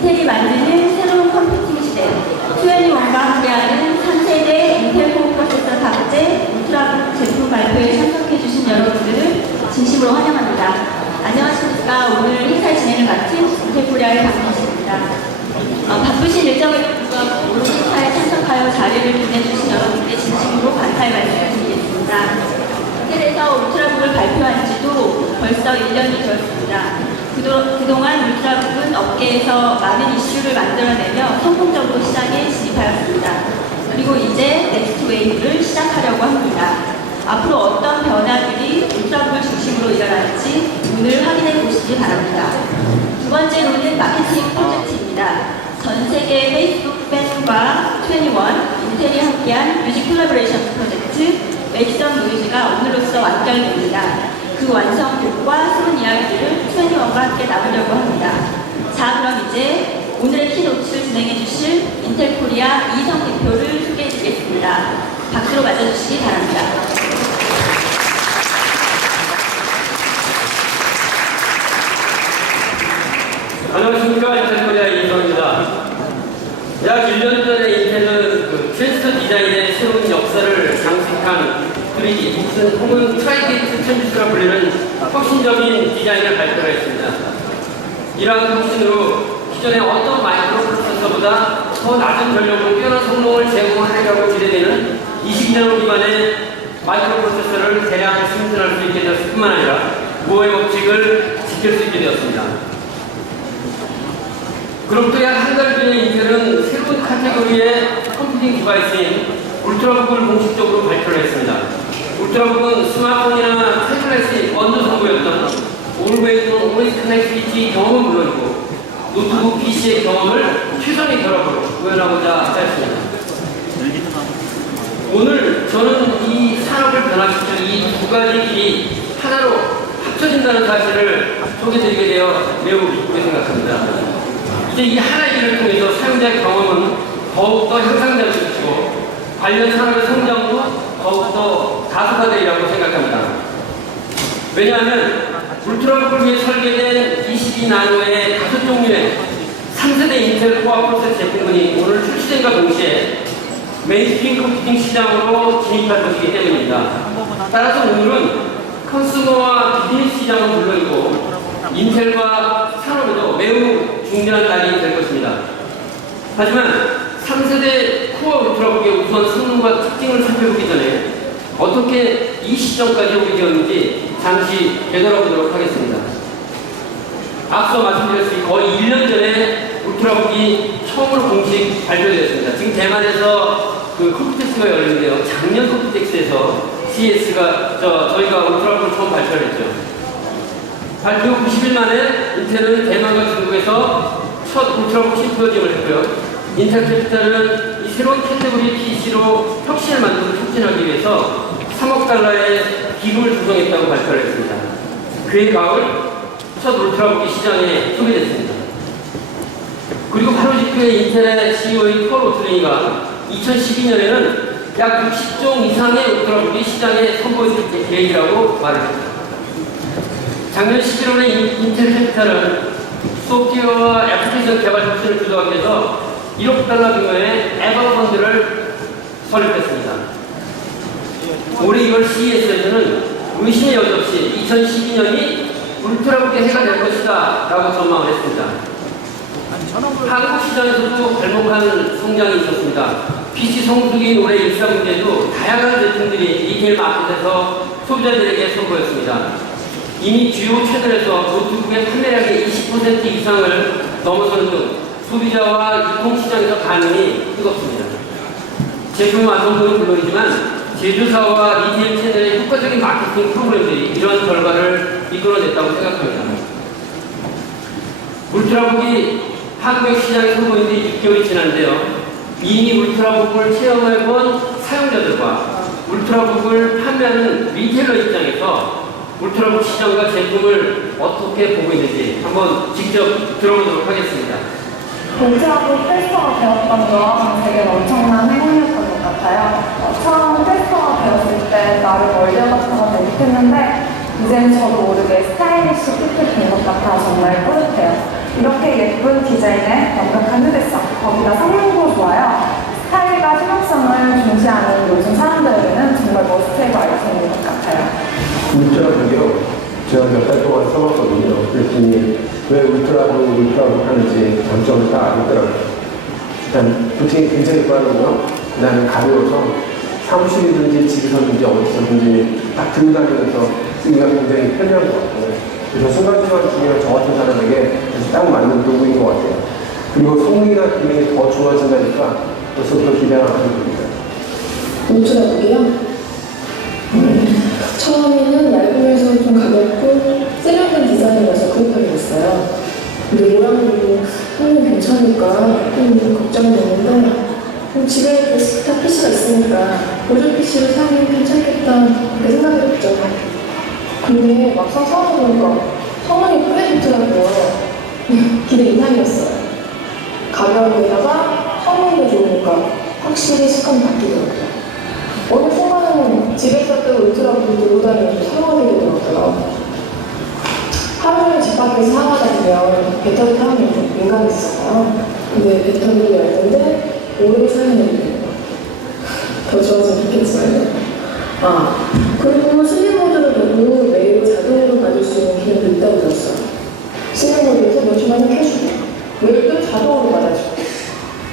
인텔이 만드는 새로운 컴퓨팅 시대, 2NE1과 함께하는 3세대 인텔 코어 프로세서 탑재 울트라북 제품 발표에 참석해주신 여러분들을 진심으로 환영합니다. 안녕하십니까. 오늘 행사 진행을 맡은 인텔코리아의 박민식입니다. 바쁘신 일정에 불구하고 오늘 행사에 참석하여 자리를 빛내주신 여러분께 진심으로 감사의 말씀을 드리겠습니다. 인텔에서 울트라북을 발표한 지도 벌써 1년이 되었습니다. 그동안 울트라북은 업계에서 많은 이슈를 만들어내며 성공적으로 시장에 진입하였습니다. 그리고 이제 넥스트 웨이브를 시작하려고 합니다. 앞으로 어떤 변화들이 울트라북을 중심으로 일어날지 오늘 확인해 보시기 바랍니다. 두 번째로는 마케팅 프로젝트입니다. 전 세계 페이스북 팬과 2NE1, 인텔이 함께한 뮤직 콜라보레이션 프로젝트 Make Some Noise가 오늘로써 완결됩니다. 그 완성곡과 새로운 이야기들을 2NE1과 함께 나누려고 합니다. 자, 그럼 이제 오늘의 키노트를 진행해 주실 인텔코리아 이희성 대표를 소개해 드리겠습니다. 박수로 맞아주시기 바랍니다. 안녕하십니까. 인텔코리아 이희성입니다. 약 1년 전에 인텔은 트랜지스터 디자인의 새로운 역사를 장식한 3D, 혹은 트라이게이트 트랜지스터라 불리는 혁신적인 디자인을 발표를 했습니다. 이러한 혁신으로 기존의 어떤 마이크로 프로세서보다 더 낮은 전력으로 뛰어난 성능을 제공하려고 기대되는 22나노 기반의 마이크로 프로세서를 대량 생산할 수 있게 되었을 뿐만 아니라 모의 법칙을 지킬 수 있게 되었습니다. 그로부터 약 한 달 전에 인텔은 새로운 카테고리의 컴퓨팅 디바이스인 울트라북을 공식적으로 발표를 했습니다. 울트라북은 스마트폰이나 태블릿의 먼저 선보였던 Always Connectivity 경험은 물론이고 노트북 PC의 경험을 최선의 결합으로 구현하고자 하였습니다. 오늘 저는 이 산업을 변화시키는 이 두 가지 길이 하나로 합쳐진다는 사실을 소개드리게 되어 매우 기쁘게 생각합니다. 이제 이 하나의 길을 통해서 사용자의 경험은 더욱더 향상될 수 있고 관련 산업의 성장도 더욱더 가속화되리라고 생각합니다. 왜냐하면 울트라북을 위해 설계된 22나노의 5종류의 3세대 인텔 코어 프로세서 제품군이 오늘 출시된과 동시에 메인스트림 컴퓨팅 시장으로 진입할 것이기 때문입니다. 따라서 오늘은 컨슈머와 비즈니스 시장은 물론이고 인텔과 산업에도 매우 중요한 날이 될 것입니다. 하지만 3세대 코어 울트라북의 우선 성능과 특징을 살펴보기 전에 어떻게 이 시점까지 오게 되었는지 잠시 되돌아보도록 하겠습니다. 앞서 말씀드렸듯이 거의 1년 전에 울트라북이 처음으로 공식 발표되었습니다. 지금 대만에서 컴퓨텍스가 열리는데요. 작년 컴퓨텍스에서 CES가 저희가 울트라북을 처음 발표를 했죠. 발표 90일 만에 인텔은 대만과 중국에서 첫 울트라북 심포지엄을 했고요. 인텔 캐피탈은 이 새로운 캐테고리 PC로 혁신을 만들고 촉진하기 위해서 3억 달러의 기금을 조성했다고 발표를 했습니다. 그해 가을 첫 울트라북이 시장에 소개됐습니다. 그리고 바로 직후에 인텔의 CEO인 폴 오트링이가 2012년에는 약 60종 이상의 울트라북이 시장에 선보일 계획이라고 말을 했습니다. 작년 11월에 인텔 캐피탈은 소프트웨어와 애플리케이션 개발 혁신을 주도하기 위해서 1억 달러 규모의 에버 펀드를 설립했습니다. 올해 2월 CES에서는 의심의 여지 없이 2012년이 울트라북의 해가 될 것이다 라고 전망을 했습니다. 한국 시장에서도 발목한 성장이 있었습니다. PC 성수기인 올해 일사 문제도 다양한 제품들이 리테일 마켓에서 소비자들에게 선보였습니다. 이미 주요 채널에서 노트북의 판매량의 20% 이상을 넘어서는 등 소비자와 유통시장에서 반응이 뜨겁습니다. 제품 완성도는 물론이지만 제조사와 리테일 채널의 효과적인 마케팅 프로그램들이 이런 결과를 이끌어냈다고 생각합니다. 울트라북이 한국 시장에 선보인 지 6개월이 지났는데요. 이미 울트라북을 체험해본 사용자들과 울트라북을 판매하는 리테일러 입장에서 울트라북 시장과 제품을 어떻게 보고 있는지 한번 직접 들어보도록 하겠습니다. 울트라북 테스터가 되었던 건 되게 엄청난 행운이었던 것 같아요. 처음 테스터가 되었을 때 나름 얼리어답터가 되긴 했는데 이제는 저도 모르게 스타일리시 픽이 된 것 같아 정말 뿌듯해요. 이렇게 예쁜 디자인에 완벽한 휴대성, 거기다 성능도 좋아요. 스타일과 실용성을 중시하는 요즘 사람들에게는 정말 머스트헤브 아이템인 것 같아요. 울트라북이요. 제가 몇 달 동안 써봤거든요. 그랬더니 왜 울트라북 하는지 장점을 딱 알겠더라고요. 일단 부팅이 굉장히 빠르고요. 그 다음에 가벼워서 사무실이든지 집에서든지 어디서든지 딱 들고 다니면서 쓰기가 굉장히 편리한 것 같아요. 그래서 순간순간 중요한 저 같은 사람에게 아주 딱 맞는 도구인 것 같아요. 그리고 성능이나 기능이 더 좋아진다니까 벌써부터 기대가 많이 됩니다. 울트라북이요? 처음에는 얇으면서 좀 가볍고 세련된 디자인이라서 구입하게 됐어요. 근데 모양도 성능 괜찮을까 좀 걱정이 되는데 집에 데스크탑 PC가 있으니까 보조 PC를 사면 괜찮겠다 그렇게 생각을 했죠. 근데 막상 사보니까 성능이 꽤 좋더라고요. 기대 이상이었어요. 가벼운 데다가 성능도 좋으니까 확실히 습관이 바뀌더라고요. 어느 순간은 집에서 또 울트라북을 들고 다니면서 사용하게 되더라고요. 하루를 집 밖에서 사용하다 보면 배터리 사용이 좀 민감했어요. 근데 배터리도 얇은데 오래 사용하게 돼요. 더 좋아지면 좋겠어요. 그리고 슬립 모드를 보고 매일 자동으로 받을 수 있는 기능도 있다고 들었어요. 슬립 모드에서 몇 초만에 켜주고 매일 또 자동으로 받아주고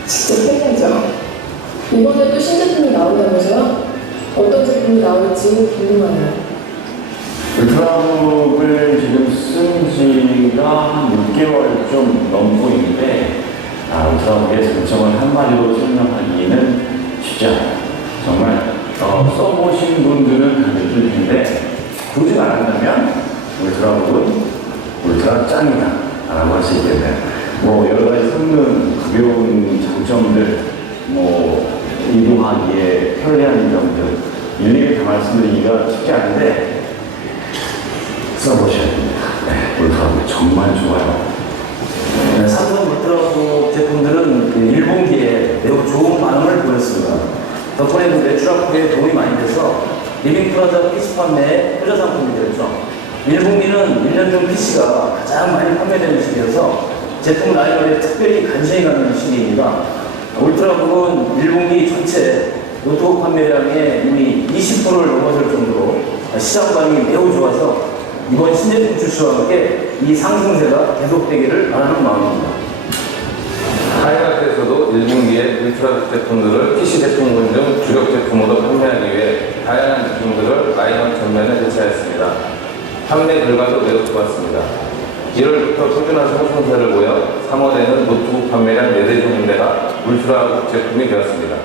진짜 편리하죠. 이번에 또 신제품이 나온다면서요? 어떤 제품이 나올지 궁금하네요. 울트라북을 지금 쓴 지가 한 6개월 좀 넘고 있는데 울트라북의 장점을 한마디로 설명하기는 쉽지 않아요. 정말 써보신 분들은 다 느낄 텐데 굳이 말한다면 울트라북은 울트라 짱이다 라고 할 수 있겠네요. 뭐 여러 가지 성능, 가벼운 장점들, 이동하기에 편리한 점들 일일이 다 말씀드리기가 쉽지 않은데 써보셔야 됩니다. 네, 울트라북 정말 좋아요. 네, 삼성 울트라북 제품들은 1분기에 매우 좋은 반응을 보였습니다. 덕분에 매출업에 도움이 많이 돼서 리빙플라자 PC 판매의 효자 상품이 되었죠. 1분기는 1년 중 PC가 가장 많이 판매되는 시기여서 제품 라인업에 특별히 관심이 가는 시기입니다. 울트라북은 1분기 전체 노트북 판매량의 이미 20%를 넘어설 정도로 시장반응이 매우 좋아서 이번 신제품 출시와 함께 이 상승세가 계속되기를 바라는 마음입니다. 하이라이트에서도 1분기에 울트라북 제품들을 PC 제품군 등 주력 제품으로 판매하기 위해 다양한 제품들을 라인업 전면에 배치하였습니다. 판매 결과도 매우 좋았습니다. 1월부터 꾸준한 상승세를 보여 3월에는 노트북 판매량 4대 정도가 울트라북 제품이 되었습니다.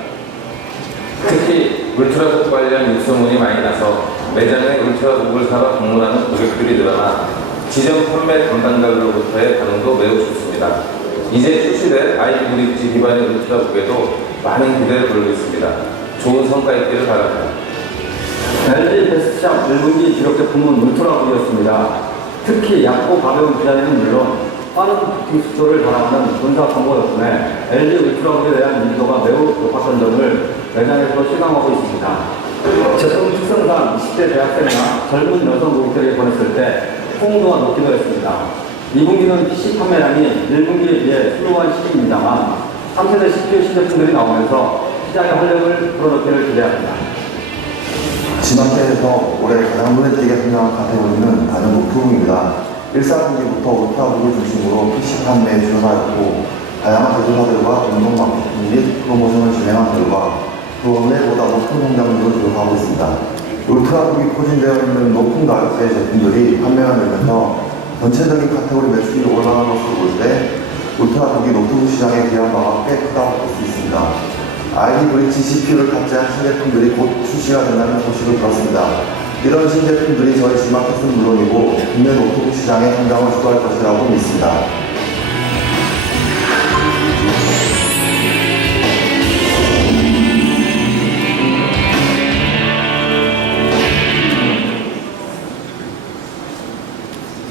특히 울트라북 관련 입소문이 많이 나서 매장에 울트라북을 사러 방문하는 고객들이 늘어나 지점 판매 담당자들로부터의 반응도 매우 좋습니다. 이제 출시될 IP 브릿지 기반의 울트라북에도 많은 기대를 걸고 있습니다. 좋은 성과 있기를 바랍니다. LG 베스트샵 1분기 주력 제품은 울트라북이었습니다. 특히 얇고 가벼운 디자인은 물론 빠른 부팅 속도를 자랑하는 본사 광고 덕분에 LG 울트라북에 대한 인지도가 매우 높았던 점을 매장에서 실감하고 있습니다. 제품 특성상 20대 대학생이나 젊은 여성 고객들에게 보냈을 때 호응도가 높기도 했습니다. 2분기는 PC 판매량이 1분기에 비해 슬로우한 시기입니다만 3세대 CPU 신제품들이 나오면서 시장의 활력을 불어넣기를 기대합니다. G마켓에서 올해 가장 눈에 띄게 성장한 카테고리는 단연 노트북입니다. 1사분기부터 울트라북을 중심으로 PC 판매에 주력하였고 다양한 제조사들과 공동 마케팅 및 프로모션을 진행한 결과 그 원래보다 높은 성장률을 기록하고 있습니다. 울트라북이 포진되어 있는 높은 가격대의 제품들이 판매가 늘면서 전체적인 카테고리 매출이 올라간 것으로 볼 때 울트라북이 노트북 시장에 비한 바가 꽤 크다고 볼 수 있습니다. IP 브릿지 CPU를 탑재한 신제품들이 곧 출시가 된다는 소식을 들었습니다. 이런 신제품들이 저희 G마켓은 물론이고 국내 노트북 시장의 성장을 주도할 것이라고 믿습니다.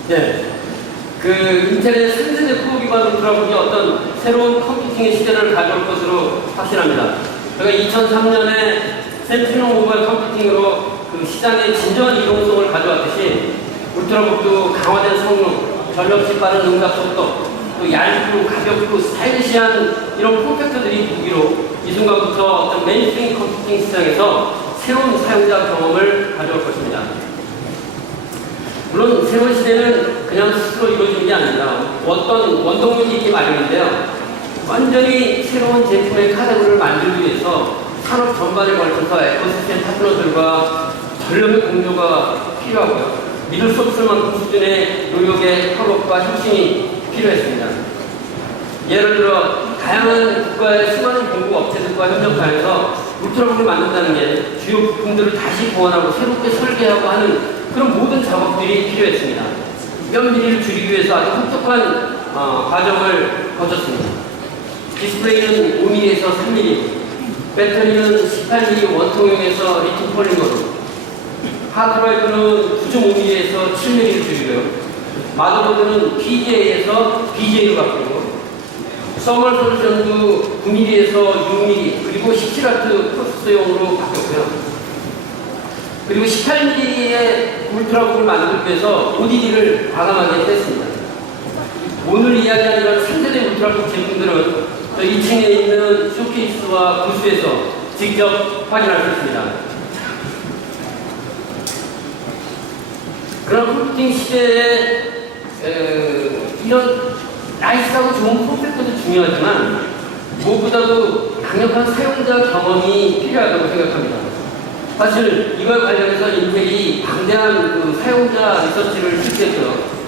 네, 인텔의 3세대 코어 기반 울트라북이 어떤 새로운 컴퓨팅의 시대를 가져올 것으로 확신합니다. 제가 2003년에 센트리온 모바일 컴퓨팅으로 시장의 진정한 이동성을 가져왔듯이 울트라북도 강화된 성능, 전력시 빠른 응답 속도, 또 얇고 가볍고 스타일리시한 이런 폼팩터들이 무기로 이 순간부터 어떤 메인스트림 컴퓨팅 시장에서 새로운 사용자 경험을 가져올 것입니다. 물론 새로운 시대는 그냥 스스로 이루어지는 게 아니라 어떤 원동력이 있기 마련인데요. 완전히 새로운 제품의 카테고리를 만들기 위해서 산업 전반에 걸쳐서 에코시스템 파트너들과 전력의 공조가 필요하고요. 믿을 수 없을 만큼 수준의 노력의 협업과 혁신이 필요했습니다. 예를 들어 다양한 국가의 수많은 공급 업체들과 협력하여서 울트라북을 만든다는 게 주요 부품들을 다시 보완하고 새롭게 설계하고 하는 그런 모든 작업들이 필요했습니다. 면밀히를 줄이기 위해서 아주 혹독한 과정을 거쳤습니다. 디스플레이는 5mm에서 3mm, 배터리는 18mm 원통형에서 리튬 폴리머로, 하드드라이브는 9.5mm에서 7mm를 줄이고요. 마더보드는 PGA에서 BJ로 바꾸고, 서멀 솔루션도 9mm에서 6mm, 그리고 17W 프로세서용으로 바뀌었고요. 그리고 18mm의 울트라북을 만들기 위해서 ODD를 과감하게 뺐습니다. 오늘 이야기하는 이런 3세대 울트라북 제품들은 저 2층에 있는 쇼케이스와 부스에서 직접 확인할 수 있습니다. 그런 컴퓨팅 시대에 이런 나이스하고 좋은 컴퓨터도 중요하지만 무엇보다도 강력한 사용자 경험이 필요하다고 생각합니다. 사실 이걸 관련해서 인텔이 방대한 그 사용자 리서치를 실시했고요.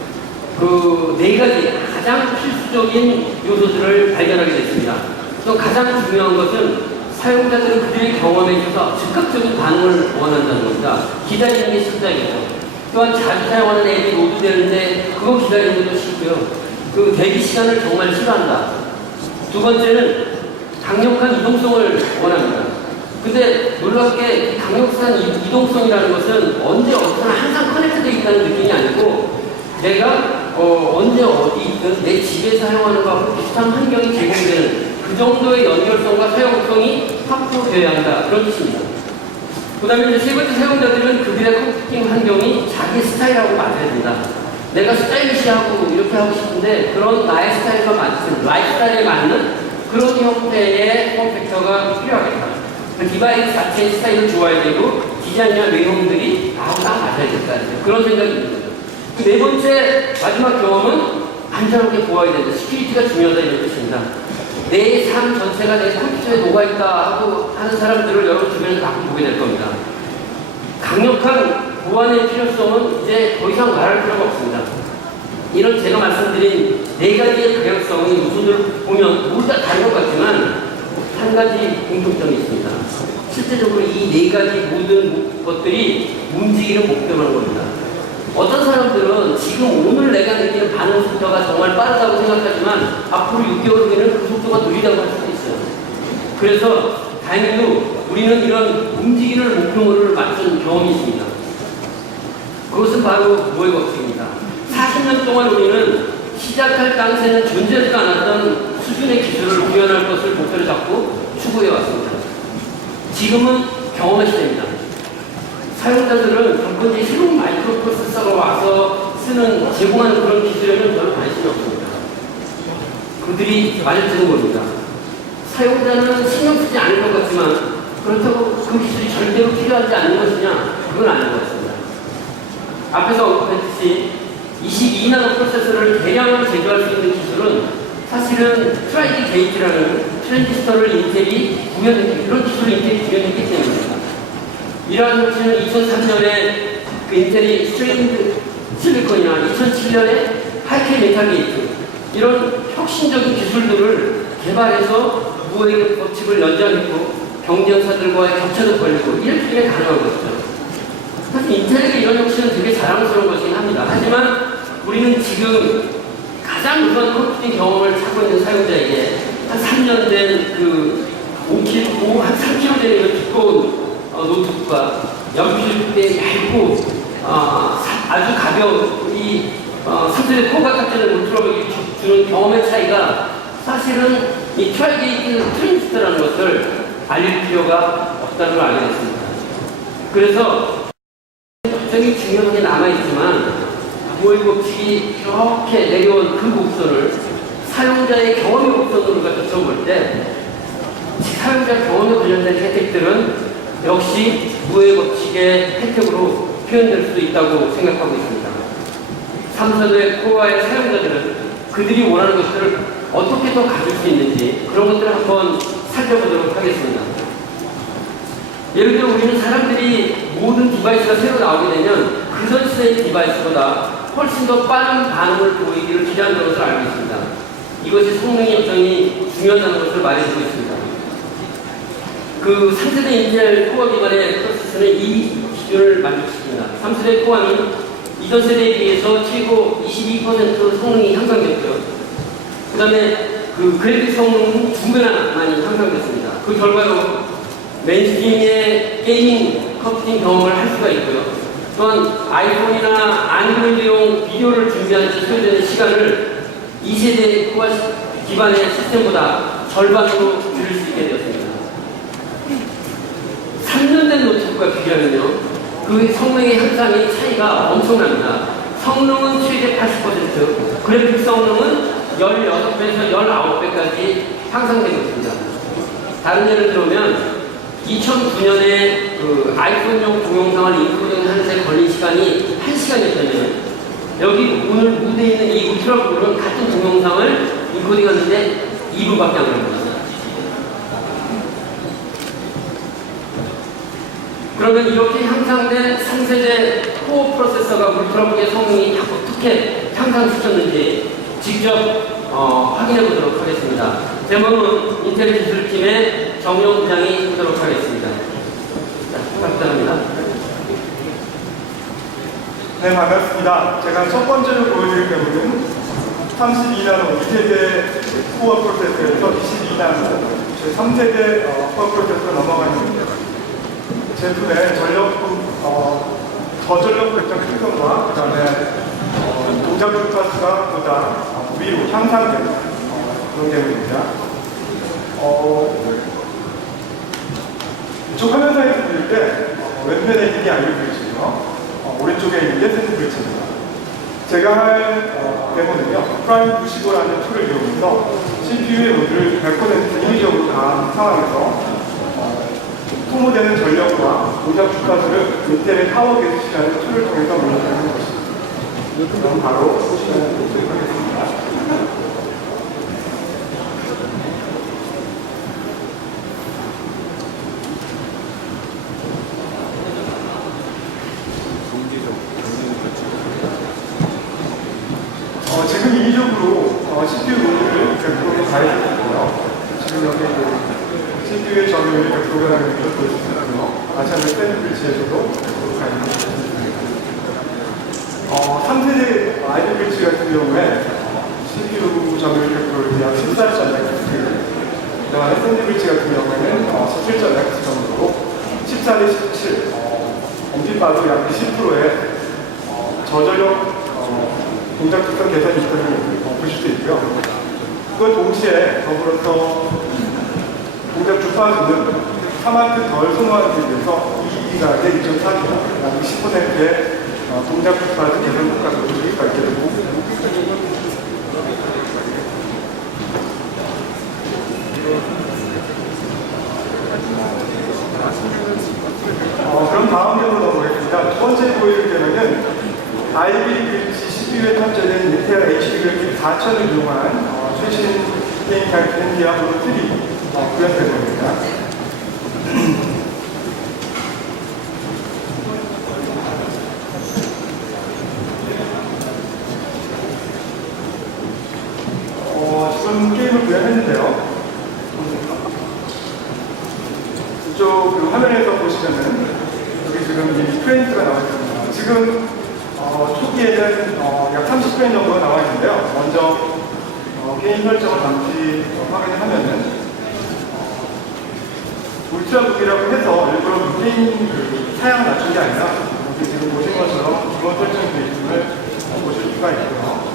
그 네 가지 가장 필수적인 요소들을 발견하게 됐습니다. 또 가장 중요한 것은 사용자들은 그들의 경험에 있어서 즉각적인 반응을 원한다는 겁니다. 기다리는 게 시작이죠. 또한 자주 사용하는 앱이 로드되는데 그거 기다리는 것도 싫고요. 그 대기 시간을 정말 싫어한다. 두 번째는 강력한 이동성을 원합니다. 근데 놀랍게 강력한 이동성이라는 것은 언제 어디서나 항상 커넥트되어 있다는 느낌이 아니고 내가 언제 어디 있든 내 집에 사용하는 것과 비슷한 환경이 제공되는 그 정도의 연결성과 사용성이 확보되어야 한다. 그런 뜻입니다. 그 다음에 이제 세 번째 사용자들은 그들의 컴퓨팅 환경이 자기 스타일하고 맞아야 된다. 내가 스타일리시하고 이렇게 하고 싶은데 그런 나의 스타일과 맞는, 라이프스타일에 맞는 그런 형태의 컴퓨터가 필요하겠다. 그 디바이스 자체의 스타일을 좋아야 되고 디자인이나 내용들이 나하고 딱 맞아야 된다. 그런 생각이 듭니다. 그 네 번째 마지막 경험은 안전하게 보호해야 된다. 시큐리티가 중요하다 이런 뜻입니다. 내 삶 전체가 내 컴퓨터에 녹아있다 하고 하는 사람들을 여러분 주변에서 가끔 보게 될 겁니다. 강력한 보안의 필요성은 이제 더 이상 말할 필요가 없습니다. 이런 제가 말씀드린 네 가지의 다양성의 요소들을 보면 모두 다 다른 것 같지만 한 가지 공통점이 있습니다. 실제적으로 이 네 가지 모든 것들이 움직이는 목표라는 겁니다. 어떤 사람들은 지금 오늘 내가 느끼는 반응 속도가 정말 빠르다고 생각하지만 앞으로 6개월 후에는 그 속도가 느리다고 할 수도 있어요. 그래서 다행히도 우리는 이런 움직이는 목표물을 맞춘 경험이 있습니다. 그것은 바로 무의 법칙입니다. 40년 동안 우리는 시작할 당시에는 존재하지도 않았던 수준의 기술을 구현할 것을 목표로 잡고 추구해 왔습니다. 지금은 경험의 시대입니다. 사용자들은 결국은 새로운 마이크로 프로세서가 와서 제공하는 그런 기술에는 별로 관심이 없습니다. 그들이 맞을지도 모릅니다. 사용자는 신경 쓰지 않을 것 같지만 그렇다고 그 기술이 절대로 필요하지 않는 것이냐? 그건 아닌 것 같습니다. 앞에서 언급했듯이 22나노 프로세서를 대량으로 제조할 수 있는 기술은 사실은 트라이드 게이트라는 트랜지스터를 인텔이 구현했기, 그런 기술을 인텔이 구현했기 때문입니다. 이러한 조치는 2003년에 그 인텔이 스트레인드 실리콘이나 2007년에 하이케 메탈 게이트 이런 혁신적인 기술들을 개발해서 무의 법칙을 연장했고 경쟁사들과의 격차도 벌리고 이렇게 가능한 것이죠. 사실 인텔에게 이런 혁신은 되게 자랑스러운 것이긴 합니다. 하지만 우리는 지금 가장 우선 컴퓨팅 경험을 찾고 있는 사용자에게 한 3년 된 그 5kg, 한 3kg 되는 이런 두꺼운 노트북과 연필때 얇고 아주 가벼운 이 3세대 코가 탑재된 울트라북이 주는 경험의 차이가 사실은 이 트라이게이트 트랜지스터라는 것을 알릴 필요가 없다는 걸 알게 됐습니다. 그래서 굉장히 중요하게 남아있지만 무의 법칙이 이렇게 내려온 그 곡선을 사용자의 경험이 우선으로 우리가 쫓아볼 때 사용자 경험에 관련된 혜택들은 역시 무의 법칙의 혜택으로 표현될 수도 있다고 생각하고 있습니다. 3세대 코어의 사용자들은 그들이 원하는 것들을 어떻게 더 가질 수 있는지 그런 것들을 한번 살펴보도록 하겠습니다. 예를 들어 우리는 사람들이 모든 디바이스가 새로 나오게 되면 그전 시대의 디바이스보다 훨씬 더 빠른 반응을 보이기를 기대한다는 것을 알고 있습니다. 이것이 성능 일정이 중요하다는 것을 말해주고 있습니다. 그 3세대 인텔 코어 기반의 프로세서는 이 기준을 만족시킵니다. 3세대 코어는 이전 세대에 비해서 최고 22% 성능이 향상됐고요. 그 다음에 그 그래픽 성능은 2배나 많이 향상됐습니다. 그 결과로 메인스트림의 게이밍 컴퓨팅 경험을 할 수가 있고요. 또한 아이폰이나 안드로이드용 비디오를 준비하는 데 소요되는 시간을 2세대 코어 기반의 시스템보다 절반으로 줄일 수 있게 되었습니다. 3년 된 노트북과 비교하면요. 그 성능의 향상의 차이가 엄청납니다. 성능은 최대 80%, 그래픽 성능은 16배에서 19배까지 향상되고 있습니다. 다른 예를 들면 2009년에 그 아이폰용 동영상을 인코딩하는 데 걸린 시간이 1시간이었다면 여기 오늘 무대에 있는 이 울트라북은 같은 동영상을 인코딩하는데 2분밖에 안 걸립니다. 그러면 이렇게 향상된 3세대 코어 프로세서가 울트라북의 성능이 어떻게 향상시켰는지 직접 확인해 보도록 하겠습니다. 제목은 인텔 기술팀의 정용 부장이 하도록 하겠습니다. 자, 부탁드립니다. 네, 반갑습니다. 제가 첫 번째로 보여드릴 내용은 32나노 2세대 코어 프로세서에서 22나노 제 3세대 코어 프로세서로 넘어가는 제품의 저전력 백정 특성과 그 다음에 동작 주파수가 보다 위로 향상되는 그런 내용입니다. 이쪽 화면상에서 보일 때 왼편에 있는 게 아이비 브릿지고요. 오른쪽에 있는 게 샌드 브릿지입니다. 제가 할 데모는요, 프라임 95라는 툴을 이용해서 CPU의 로드를 100% 인위적으로 가한 상황에서 소모되는 전력과 동작 주파수를 인텔의 파워 게시라는 툴을 통해서 모니터하는 것입니다. 그럼 바로 시간을 보도록 하겠습니다. 지금 인위적으로 CPU 로드를 100% 가해줬고요. 지금 여기 CPU의 점유율이 100%라는 것을 볼 수 있고요. 마찬가지로 샌드 브릿지에서도 100% 가해줬습니다. 3세대 아이비 브릿지 같은 경우에 CPU 점유율 100%를 약 14.x, 그다음에 샌드 브릿지 같은 경우에는 17.x 정도로 14대 17, 엄밀히 봐도 약 20%의 저전력 동작 특성 개선이 있다는 걸 보실 수 있고요. 그걸 동시에 더불어서 동작 주파수는 3와트 덜 소모하기 위해서 2기가의 2.4기가, 약 20%의 동작 주파수 개선 효과를 보실 수가 있게 되고, 그럼 다음 내용으로 넘어가겠습니다. 두 번째 보여드릴 때는 아이비 브릿지 CPU에 탑재된 인텔 HD 그래픽 4000을 이용한 최신 게임 타입 엔비디아 브로 3 구현되고입니다. 지금 게임을 구현했는데요. 이쪽 그 화면에서 보시면은 여기 지금 이 프레임수가 나와 있습니다. 지금 초기에는 약 30프레임 정도가 나와 있는데요. 먼저 게임 설정을 잠시 확인을 하면은 울트라북이라고 해서 일부러 게임 사양 낮춘 게 아니라 여기 지금 보신 것처럼 기본 설정 데이터를 보실 수가 있고요.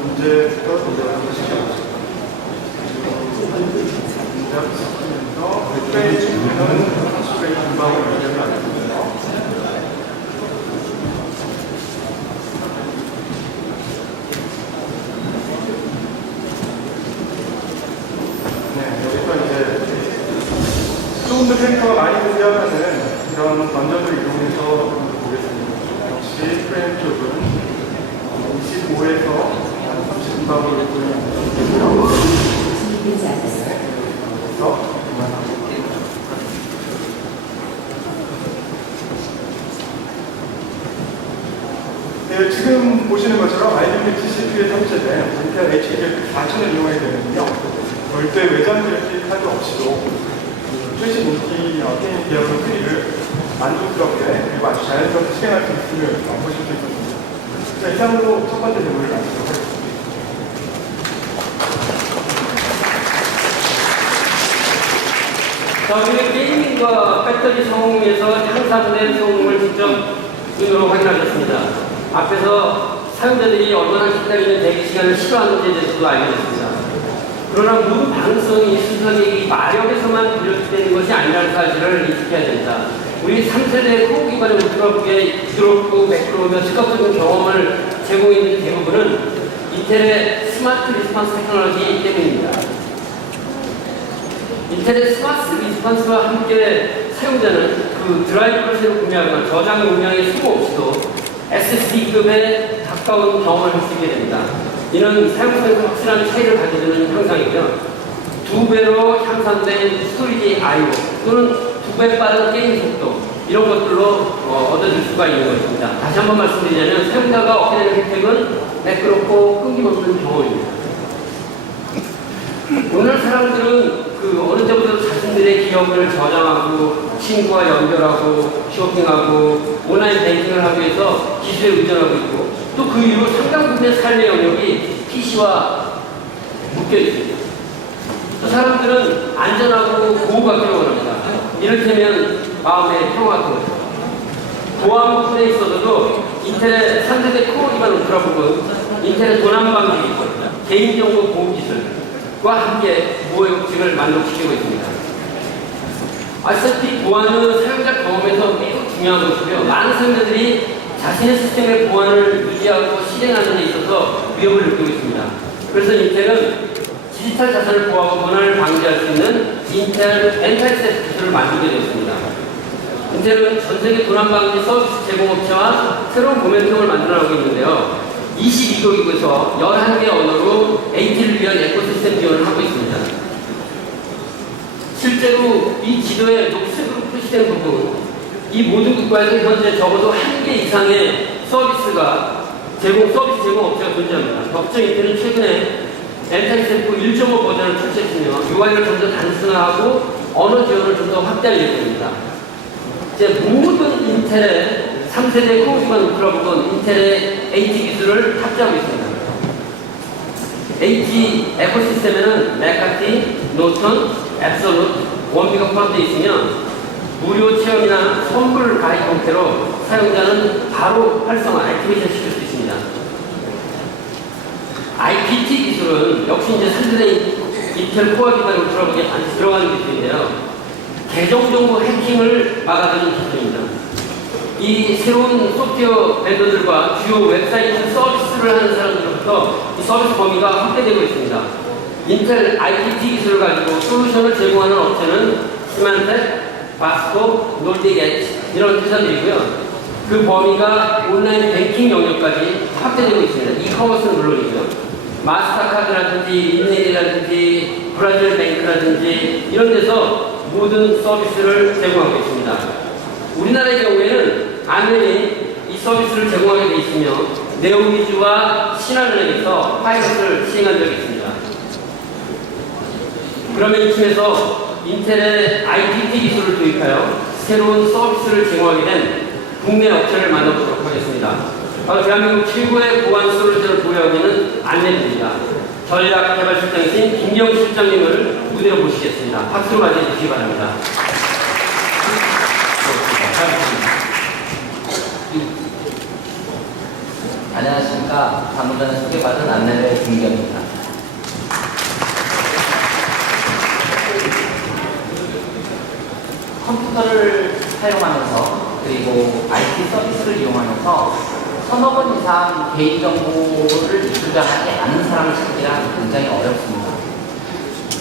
문제부터 보도록 하시죠. 프레임 중에는 30프레임 금방을 유지하면 안 되고요. 좀 더 캐릭터가 많이 공개하면은 이런 던전을 이용해서 보겠습니다. 역시 프레임 쪽은 25에서 30분방으로 보여줍니다. 준비되지 않았어요. 그래서 그만하고. 네, 지금 보시는 것처럼 IBM TCP에 탑재된 인텔 HD 그래픽 4000을 이용하게 되는데요. 절대 외장 그래픽 카드 없이도 최신 인기 게임 기업의 트리를 만족스럽게 그리고 아주 자연스럽게 실행할 수 있음을 보실 수 있었습니다. 자, 이상으로 첫 번째 대본을 마치도록 하겠습니다. 자, 우리 게이밍과 배터리 성능에서 향상된 성능을 직접 눈으로 확인하셨습니다. 앞에서 사용자들이 얼마나 기다리는 대기 시간을 싫어하는지에 대해서도 알게 됐습니다. 그러나 모든 반응성이 순수하게 이 마력에서만 비롯되는 것이 아니라는 사실을 인식해야 됩니다. 우리 3세대 코어 기반의 울트라북에 부드럽고 매끄러우며 즉각적인 경험을 제공해주는 대부분은 인텔의 스마트 리스폰스 테크놀로지 때문입니다. 인텔의 스마트 리스폰스와 함께 사용자는 그 드라이브를 새로 구매하거나 저장 용량의 소모 없이도 SSD급에 가까운 경험을 할 수 있게 됩니다. 이는 사용성에서 확실한 차이를 가져주는 향상이고요. 2배로 향상된 스토리지 I/O 또는 2배 빠른 게임 속도 이런 것들로 얻어질 수가 있는 것입니다. 다시 한번 말씀드리자면 사용자가 얻게 되는 혜택은 매끄럽고 끊김없는 경험입니다. 오늘 사람들은 어느 때부터 자신들의 기억을 저장하고 친구와 연결하고 쇼핑하고 온라인 뱅킹을 하기 위해서 기술에 의존하고 있고 또 그 이후로 상당 부분의 삶의 영역이 PC와 묶여 있습니다. 또 사람들은 안전하고 보호받기를 원합니다. 이를테면 마음의 평화도 보안 부분에 있어서도 인텔의 3세대 코어 기반 울트라북은 인텔의 도난 방지 기술, 개인정보 보호 기술과 함께 무해법칙을 만족시키고 있습니다. 아시다시피 보안은 사용자 경험에서 매우 중요한 것이고요. 많은 사용자들이 자신의 시스템의 보안을 유지하고 실행하는 데 있어서 위협을 느끼고 있습니다. 그래서 인텔은 디지털 자산을 보호하고 도난을 방지할 수 있는 인텔 엔타이셋 기술을 만들게 되었습니다. 인텔은 전 세계 도난 방지 서비스 제공업체와 새로운 모멘텀을 만들어가고 있는데요. 22개국에서 11개 언어로 AT를 위한 에코시스템 지원을 하고 있습니다. 실제로 이 지도에 녹색으로 표시된 부분, 이 모든 국가에서 현재 적어도 1개 이상의 서비스 제공 업체가 존재합니다. 덕정 인텔은 최근에 엔타이셋 1.5 버전을 출시했으며 UI를 좀 더 단순화하고 언어 지원을 좀 더 확대할 예정입니다. 이제 모든 인텔의 3세대 코어 기반 울트라북은 인텔의 AT 기술을 탑재하고 있습니다. AT 에코시스템에는 맥카티, 노턴, 앱솔루트, 원비가 포함되어 있으며 무료 체험이나 선불 가입 형태로 사용자는 바로 활성화, 액티베이션 시킬 수 있습니다. IPT 기술은 역시 이제 3세대 인텔 코어 기반 울트라북에 반드시 들어가는 기술인데요. 계정 정보 해킹을 막아주는 기술입니다. 이 새로운 소프트웨어 벤더들과 주요 웹사이트 서비스를 하는 사람들로부터 이 서비스 범위가 확대되고 있습니다. 인텔 IPT 기술을 가지고 솔루션을 제공하는 업체는 시만텍, 바스코, 놀디겟 이런 회사들이고요. 그 범위가 온라인 뱅킹 영역까지 확대되고 있습니다. 이커머스는 물론이고요. 마스터카드라든지 인네이라든지 브라질 뱅크라든지 이런 데서 모든 서비스를 제공하고 있습니다. 우리나라의 경우에는 안면이 이 서비스를 제공하게 되어 있으며 네오위즈와 신한은행에서 파이럿을 시행한 적이 있습니다. 그러면 이쯤에서 인텔의 IPT 기술을 도입하여 새로운 서비스를 제공하게 된 국내 업체를 만나보도록 하겠습니다. 바로 대한민국 최고의 보안 솔루션을 보유하고 있는 안내입니다. 전략개발실장이신 김경 실장님을 무대로 모시겠습니다. 박수로 맞이해 주시기 바랍니다. 안녕하십니까. 방금 전에 소개받은 안내의 김경입니다. 컴퓨터를 사용하면서 그리고 IT 서비스를 이용하면서 서너 번 이상 개인정보를 입수하지 않은 사람을 찾기란 굉장히 어렵습니다.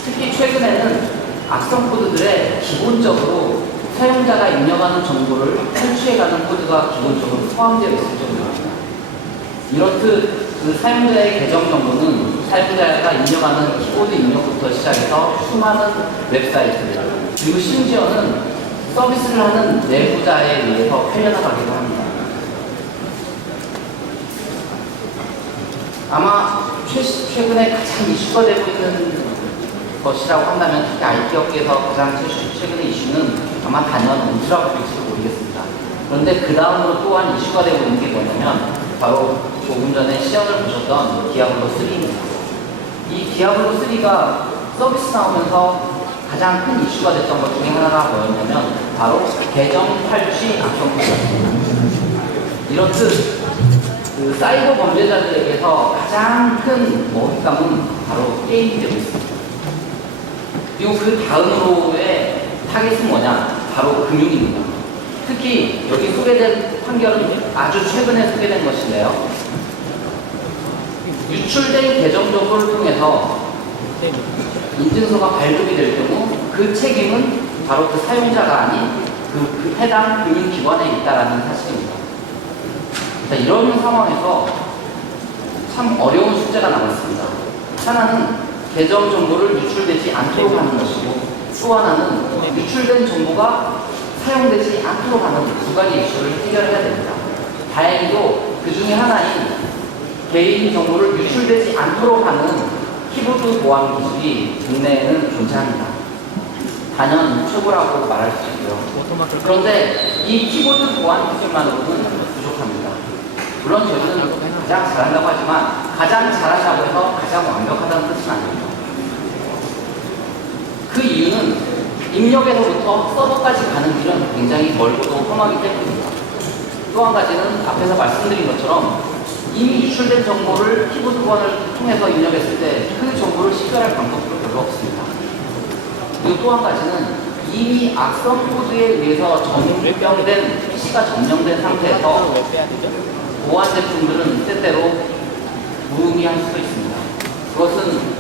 특히 최근에는 악성 코드들에 기본적으로 사용자가 입력하는 정보를 탈취해가는 코드가 기본적으로 포함되어 있을 정도입니다. 이렇듯 그 사용자의 계정 정보는 사용자가 입력하는 키보드 입력부터 시작해서 수많은 웹사이트들, 그리고 심지어는 서비스를 하는 내부자에 의해서 팔려나가기도 합니다. 아마 최근에 가장 이슈가 되고 있는 것이라고 한다면 특히 IT 업계에서 가장 최근의 이슈는 아마 단연 울트라북일지도 모르겠습니다. 그런데 그 다음으로 또한 이슈가 되고 있는 게 뭐냐면 바로 조금 전에 시연을 보셨던 디아블로3입니다. 이 디아블로3가 서비스 나오면서 가장 큰 이슈가 됐던 것 중에 하나가 뭐였냐면 바로 계정 탈취 악성 코드였습니다. 이렇듯 그 사이버 범죄자들에게서 가장 큰 먹잇감은 바로 게임이 되고 있습니다. 그리고 그 다음으로의 타겟은 뭐냐? 바로 금융입니다. 특히 여기 소개된 판결은 아주 최근에 소개된 것인데요. 유출된 계정 정보를 통해서 인증서가 발급이 될 경우 그 책임은 바로 그 사용자가 아닌 그 해당 금융기관에 있다는 사실입니다. 자, 이런 상황에서 참 어려운 숙제가 남았습니다. 하나는 계정 정보를 유출되지 않도록 하는 것이고, 또 하나는 유출된 정보가 사용되지 않도록 하는 두 가지 이슈를 해결해야 됩니다. 다행히도 그 중에 하나인 개인 정보를 유출되지 않도록 하는 키보드 보안 기술이 국내에는 존재합니다. 단연 최고라고 말할 수 있고요. 그런데 이 키보드 보안 기술만으로는 부족합니다. 물론 저희는 가장 잘한다고 하지만 가장 잘한다고 해서 가장 완벽하다는 뜻은 아닙니다. 그 이유는 입력에서부터 서버까지 가는 길은 굉장히 멀고도 험하기 때문입니다. 또 한 가지는 앞에서 말씀드린 것처럼 이미 유출된 정보를 키보드 보안을 통해서 입력했을 때 그 정보를 식별할 방법도 별로 없습니다. 그리고 또 한 가지는 이미 악성 코드에 의해서 점령된 PC가 점령된 상태에서 보안 제품들은 때때로 무의미할 수도 있습니다. 그것은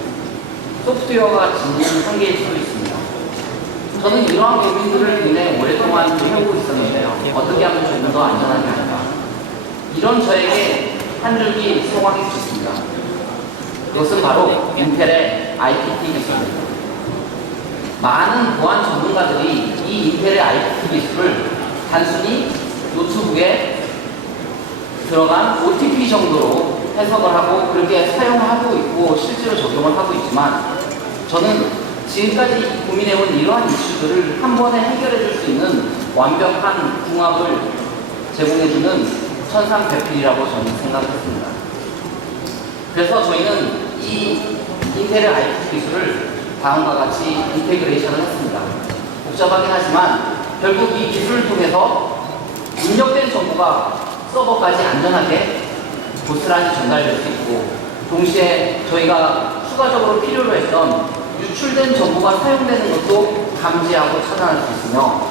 소프트웨어가 짓는 한계일 수도 있습니다. 저는 이러한 고민들을 굉장히 오랫동안 해오고 있었는데요. 어떻게 하면 조금 더 안전하게 할까? 이런 저에게 한 줄기 소망이 있었습니다. 이것은 바로 인텔의 IPT 기술입니다. 많은 보안 전문가들이 이 인텔의 IPT 기술을 단순히 노트북에 들어간 OTP 정도로 해석을 하고 그렇게 사용하고 있고 실제로 적용을 하고 있지만 저는 지금까지 고민해온 이러한 이슈들을 한 번에 해결해 줄 수 있는 완벽한 궁합을 제공해주는 천상배필이라고 저는 생각했습니다. 그래서 저희는 이 인텔의 IPT 기술을 다음과 같이 인테그레이션을 했습니다. 복잡하긴 하지만 결국 이 기술을 통해서 입력된 정보가 서버까지 안전하게 고스란히 전달될 수 있고 동시에 저희가 추가적으로 필요로 했던 유출된 정보가 사용되는 것도 감지하고 차단할 수 있으며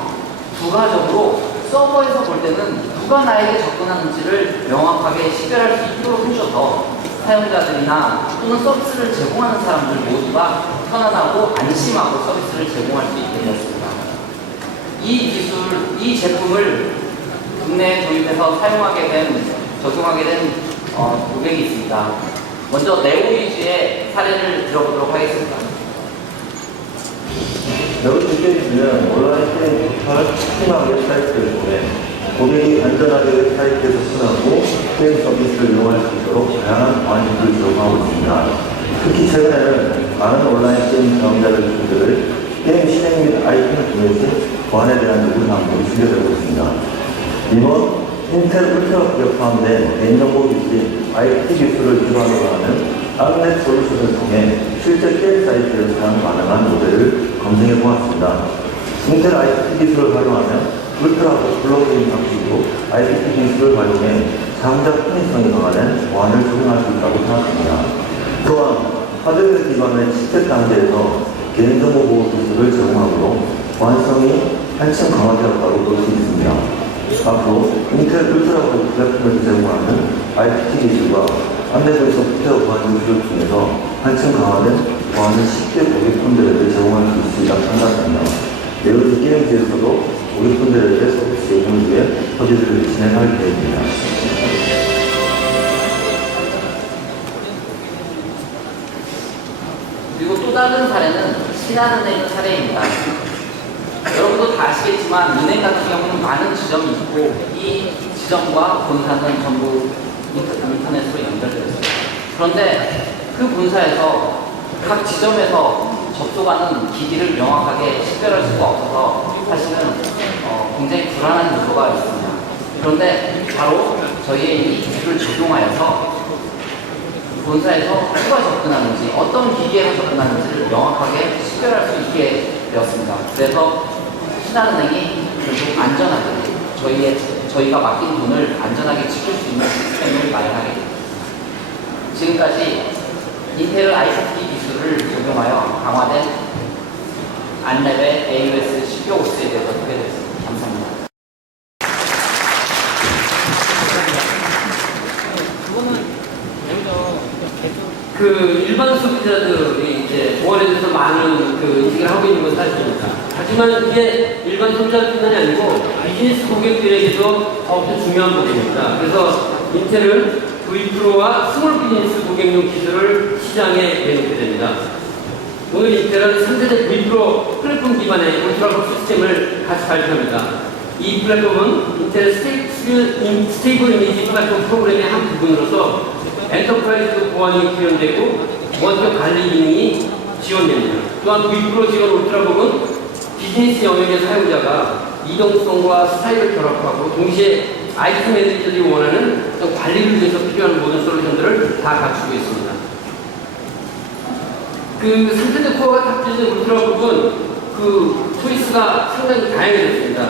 부가적으로 서버에서 볼 때는 누가 나에게 접근하는지를 명확하게 식별할 수 있도록 해줘서 사용자들이나 또는 서비스를 제공하는 사람들 모두가 편안하고 안심하고 서비스를 제공할 수 있게 되었습니다. 이 기술, 이 제품을 국내에 도입해서 적용하게 된 고객이 있습니다. 먼저 네오이즈의 사례를 들어보도록 하겠습니다. 네오이즈는 온라인 게임 포털 스팀하게 사이트를 통해 고객이 안전하게 사이트에서 접근하고 게임 서비스를 이용할 수 있도록 다양한 보안기술을 제공하고 있습니다. 특히 최근에는 많은 온라인 게임 사용자들을 게임 실행 및 아이템을 통해서 보안에 대한 요구 사항들이 준비되고 있습니다. 이번 인텔 울트라북에 포함된 개인정보 기술인 IPT 기술을 기반으로 하는 악넷 솔루션을 통해 실제 게임 사이트에서 사용 가능한 모델을 검증해 보았습니다. 인텔 IPT 기술을 활용하면 울트라북 플러그인 방식으로 IPT 기술을 활용해 사용자 편의성이 강화된 보안을 적용할 수 있다고 생각합니다. 또한 하드웨어 기반의 칩셋 단계에서 개인정보 보호 기술을 제공함으로 보안성이 한층 강화되었다고 볼 수 있습니다. 앞으로 인텔 울트라북 플랫폼에서 제공하는 IPT 기술과 안내서에서 피해가 보완된 구조 중에서 한층 강화된 보완은 쉽게 고객분들에게 제공할 수 있다 판단하며 매우 기능 지에서도 고객분들에게 서비스 제공을 위해 협의를 진행할 계획입니다. 그리고 또 다른 사례는 신한은행 사례입니다. 여러분도 다 아시겠지만 은행 같은 경우는 많은 지점이 있고 이 지점과 본사는 전부 인터넷으로 연결되어 있습니다. 그런데 그 본사에서 각 지점에서 접속하는 기기를 명확하게 식별할 수가 없어서 사실은 굉장히 불안한 요소가 있습니다. 그런데 바로 저희의 이 기술을 적용하여서 본사에서 누가 접근하는지 어떤 기기에서 접근하는지를 명확하게 식별할 수 있게 되었습니다. 그래서 신한은행이 결국 안전하게 저희가 맡긴 돈을 안전하게 지킬 수 있는 시스템을 마련하게 됩니다. 지금까지 인텔 ICT 기술을 적용하여 강화된 안랩의 AOS CPU OS에 대해서 소개드렸습니다. 감사합니다. 그 일반 소비자들이 이제 보안에 대해서 많은 그 인식을 하고 있는 건 사실입니다. 하지만 이게 일반 소비자뿐만이 아니고 비즈니스 고객들에게도 더욱더 중요한 부분입니다. 그래서 인텔은 V 프로와 스몰 비즈니스 고객용 기술을 시장에 내놓게 됩니다. 오늘 인텔은 3세대 V 프로 플랫폼 기반의 울트라북 시스템을 같이 발표합니다. 이 플랫폼은 인텔 스테이블 이미지 플랫폼 프로그램의 한 부분으로서 엔터프라이즈 보안이 기원되고 원격 관리 기능이 지원됩니다. 또한 V 프로 지원 울트라북은 비즈니스 영역의 사용자가 이동성과 스타일을 결합하고 동시에 IT 매니저들이 원하는 어떤 관리를 위해서 필요한 모든 솔루션들을 다 갖추고 있습니다. 그 3세대 코어가 탑재된 울트라북은 그 초이스가 상당히 다양해졌습니다.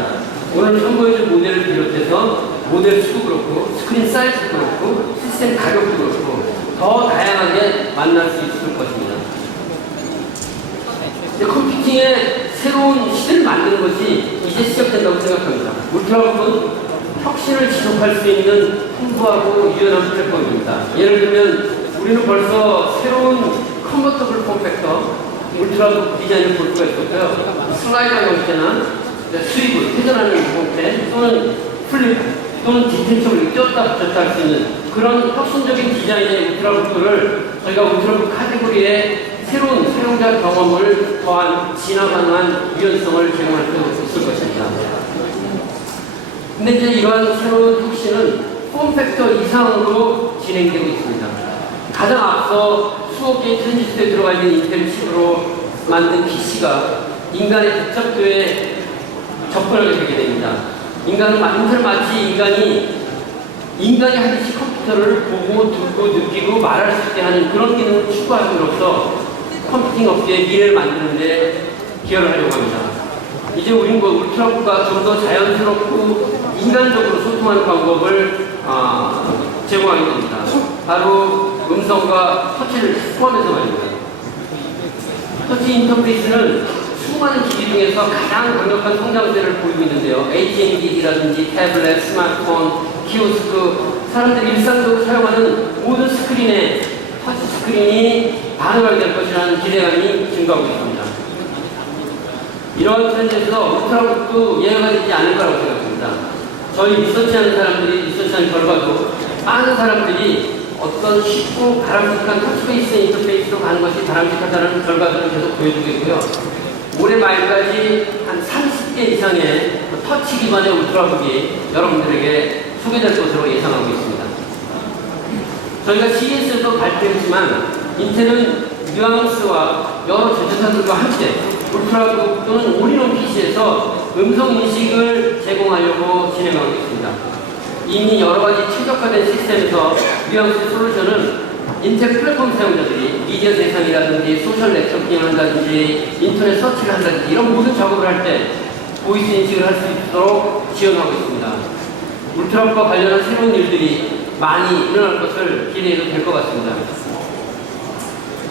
오늘 선보여줄 모델을 비롯해서 모델 수도 그렇고 스크린 사이즈도 그렇고 시스템 가격도 그렇고 더 다양하게 만날 수 있을 것입니다. 컴퓨팅의 새로운 시대를 만드는 것이 이제 시작된다고 생각합니다. 울트라북은 혁신을 지속할 수 있는 풍부하고 유연한 플랫폼입니다. 예를 들면 우리는 벌써 새로운 컨버터블 폼팩터 울트라북 디자인을 볼 수가 있었고요. 슬라이더 형태나 스위브, 회전하는 형태 또는 플립 또는 디텐처블 띄었다 붙였다 할 수 있는 그런 혁신적인 디자인의 울트라북들을 저희가 울트라북 카테고리에 새로운 사용자 경험을 더한 진화 가능한 유연성을 제공할 수 있을 것입니다. 근데 이제 이러한 새로운 혁신은 폼팩터 이상으로 진행되고 있습니다. 가장 앞서 수억 개의 트랜지스터에 들어가 있는 인텔 칩으로 만든 PC가 인간의 복잡도에 접근하게 되게 됩니다. 인간은 마치 인간이 하듯이 컴퓨터를 보고 듣고 느끼고 말할 수 있게 하는 그런 기능을 추구함으로써 컴퓨팅 업계의 미래를 만드는 데 기여를 하려고 합니다. 이제 우리는 울트라북과 좀 더 자연스럽고 인간적으로 소통하는 방법을 제공하게 됩니다. 바로 음성과 터치를 포함해서 말입니다. 터치 인터페이스는 수많은 기기 중에서 가장 강력한 성장세를 보이고 있는데요. AT&T라든지 태블릿, 스마트폰, 키오스크, 사람들이 일상적으로 사용하는 모든 스크린에 터치 스크린이 반응하게 될 것이라는 기대감이 증가하고 있습니다. 이러한 트렌드에서 울트라북도 예외가 되지 않을 거라고 생각합니다. 저희 리서치하는 사람들이 리서치한 결과도 많은 사람들이 어떤 쉽고 바람직한 터치베이스 인터페이스로 가는 것이 바람직하다는 결과들을 계속 보여주고 있고요. 올해 말까지 한 30개 이상의 터치 기반의 울트라북이 여러분들에게 소개될 것으로 예상하고 있습니다. 저희가 CES에도 발표했지만 인텔은 뉘앙스와 여러 제조사들과 함께 울트라북 또는 올인원 PC에서 음성 인식을 제공하려고 진행하고 있습니다. 이미 여러 가지 최적화된 시스템에서 뉘앙스 솔루션은 인텔 플랫폼 사용자들이 미디어 대상이라든지 소셜 네트워킹을 한다든지 인터넷 서치를 한다든지 이런 모든 작업을 할 때 보이스 인식을 할 수 있도록 지원하고 있습니다. 울트라북과 관련한 새로운 일들이 많이 일어날 것을 기대해도 될 것 같습니다.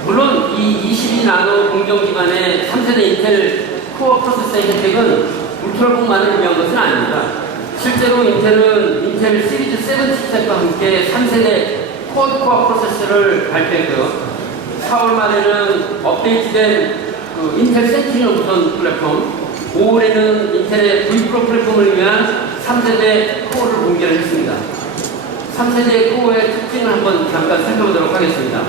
물론 이 22나노 공정 기반의 3세대 인텔 코어 프로세서의 혜택은 울트라북만을 위한 것은 아닙니다. 실제로 인텔은 인텔 시리즈 7 칩셋과 함께 3세대 쿼드코어 프로세서를 발표했고요. 4월 말에는 업데이트된 그 인텔 센티널 무선 플랫폼, 5월에는 인텔의 Vpro 플랫폼을 위한 3세대 코어를 공개를 했습니다. 3세대 코어의 특징을 한번 잠깐 살펴보도록 하겠습니다.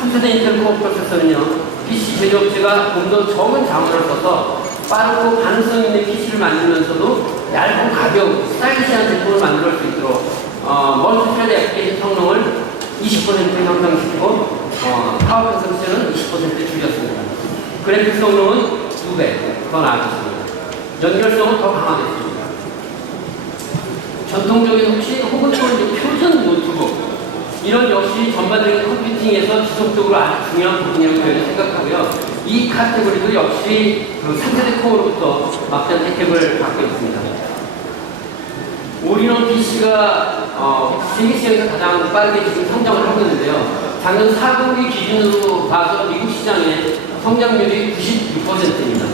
3세대 인텔 코어 프로세서는요, PC 제조업체가 좀 더 적은 자원을 써서 빠르고 가능성 있는 PC를 만들면서도 얇고 가벼운 스타일리시한 제품을 만들 수 있도록 멀티스레드 애플리케이션 성능을 20% 향상시키고 파워 컨섬션은 20% 줄였습니다. 그래픽 성능은 2배 더 나아졌습니다. 연결성은 더 강화됐습니다. 전통적인 혹은 또 이제 표준 노트북, 이런 역시 전반적인 컴퓨팅에서 지속적으로 아주 중요한 부분이라고 저희는 생각하고요. 이 카테고리도 역시 그 3세대 코어로부터 막대한 혜택을 받고 있습니다. 올인원 PC가 세계 시장에서 가장 빠르게 지금 성장을 하고 있는데요. 작년 4분기 기준으로 봐서 미국 시장의 성장률이 96%입니다.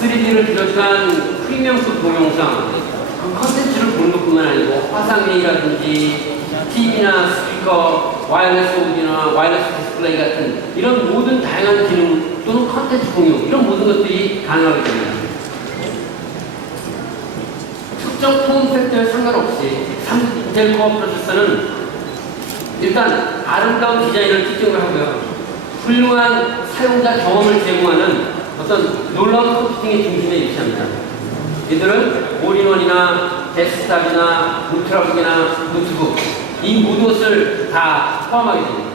3D를 비롯한 프리미엄급 동영상, 그 컨텐츠를 보는 것뿐만 아니고 화상회의라든지 TV나 스피커, 와이어리스 오디오나 와이어리스 디스플레이 같은 이런 모든 다양한 기능 또는 컨텐츠 공유, 이런 모든 것들이 가능하게 됩니다. 특정 폼 팩터에 상관없이 인텔 코어 프로세서는 일단 아름다운 디자인을 특징으로 하고요. 훌륭한 사용자 경험을 제공하는 어떤 놀라운 컴퓨팅의 중심에 위치합니다. 이들은 올인원이나 데스크탑이나 울트라북이나 노트북, 이 모든 것을 다 포함하게 됩니다.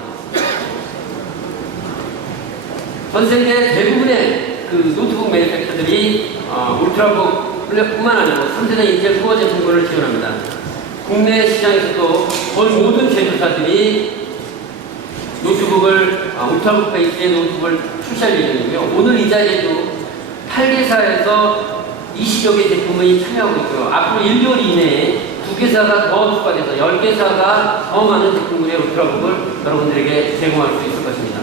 전 세계 대부분의 그 노트북 매니팩처들이 울트라북뿐만 아니고 3세대 인텔 코어 제품군을 지원합니다. 국내 시장에서도 거의 모든 제조사들이 노트북을 울트라북 베이스의 노트북을 출시할 예정이고요. 오늘 이 자리에도 8개사에서 20여 개 제품이 참여하고 있고요. 앞으로 1개월 이내에 2개사가 더 추가돼서 10개사가 더 많은 제품군의 울트라북을 여러분들에게 제공할 수 있을 것입니다.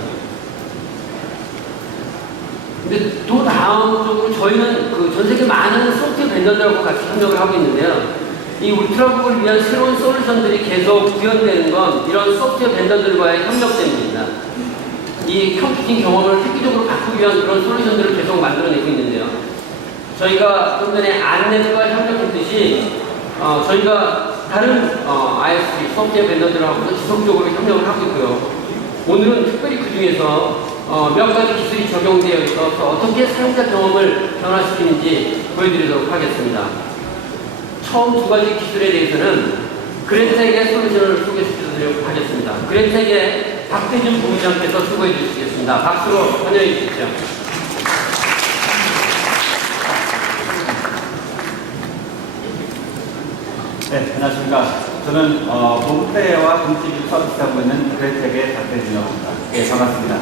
근데 또 다음적으로 저희는 그 전 세계 많은 소프트웨어 벤더들하고 같이 협력을 하고 있는데요. 이 울트라북을 위한 새로운 솔루션들이 계속 구현되는 건 이런 소프트웨어 벤더들과의 협력 때문입니다. 이 컴퓨팅 경험을 획기적으로 바꾸기 위한 그런 솔루션들을 계속 만들어내고 있는데요. 저희가 좀 전에 안넷과 협력했듯이 저희가 다른 ISP 소프트웨어 벤더들하고도 지속적으로 협력을 하고 있고요. 오늘은 특별히 그 중에서 몇 가지 기술이 적용되어 있어서 어떻게 사용자 경험을 변화시키는지 보여드리도록 하겠습니다. 처음 두 가지 기술에 대해서는 그랜텍의 솔루션을 소개해드리도록 하겠습니다. 그랜텍의 박대준 부부장께서 수고해 주시겠습니다. 박수로 환영해 주십시오. 네, 안녕하십니까. 저는 홈플레이어와 홈TV 서비스하고 있는 그랜텍의 박대준이라고 합니다. 네, 반갑습니다.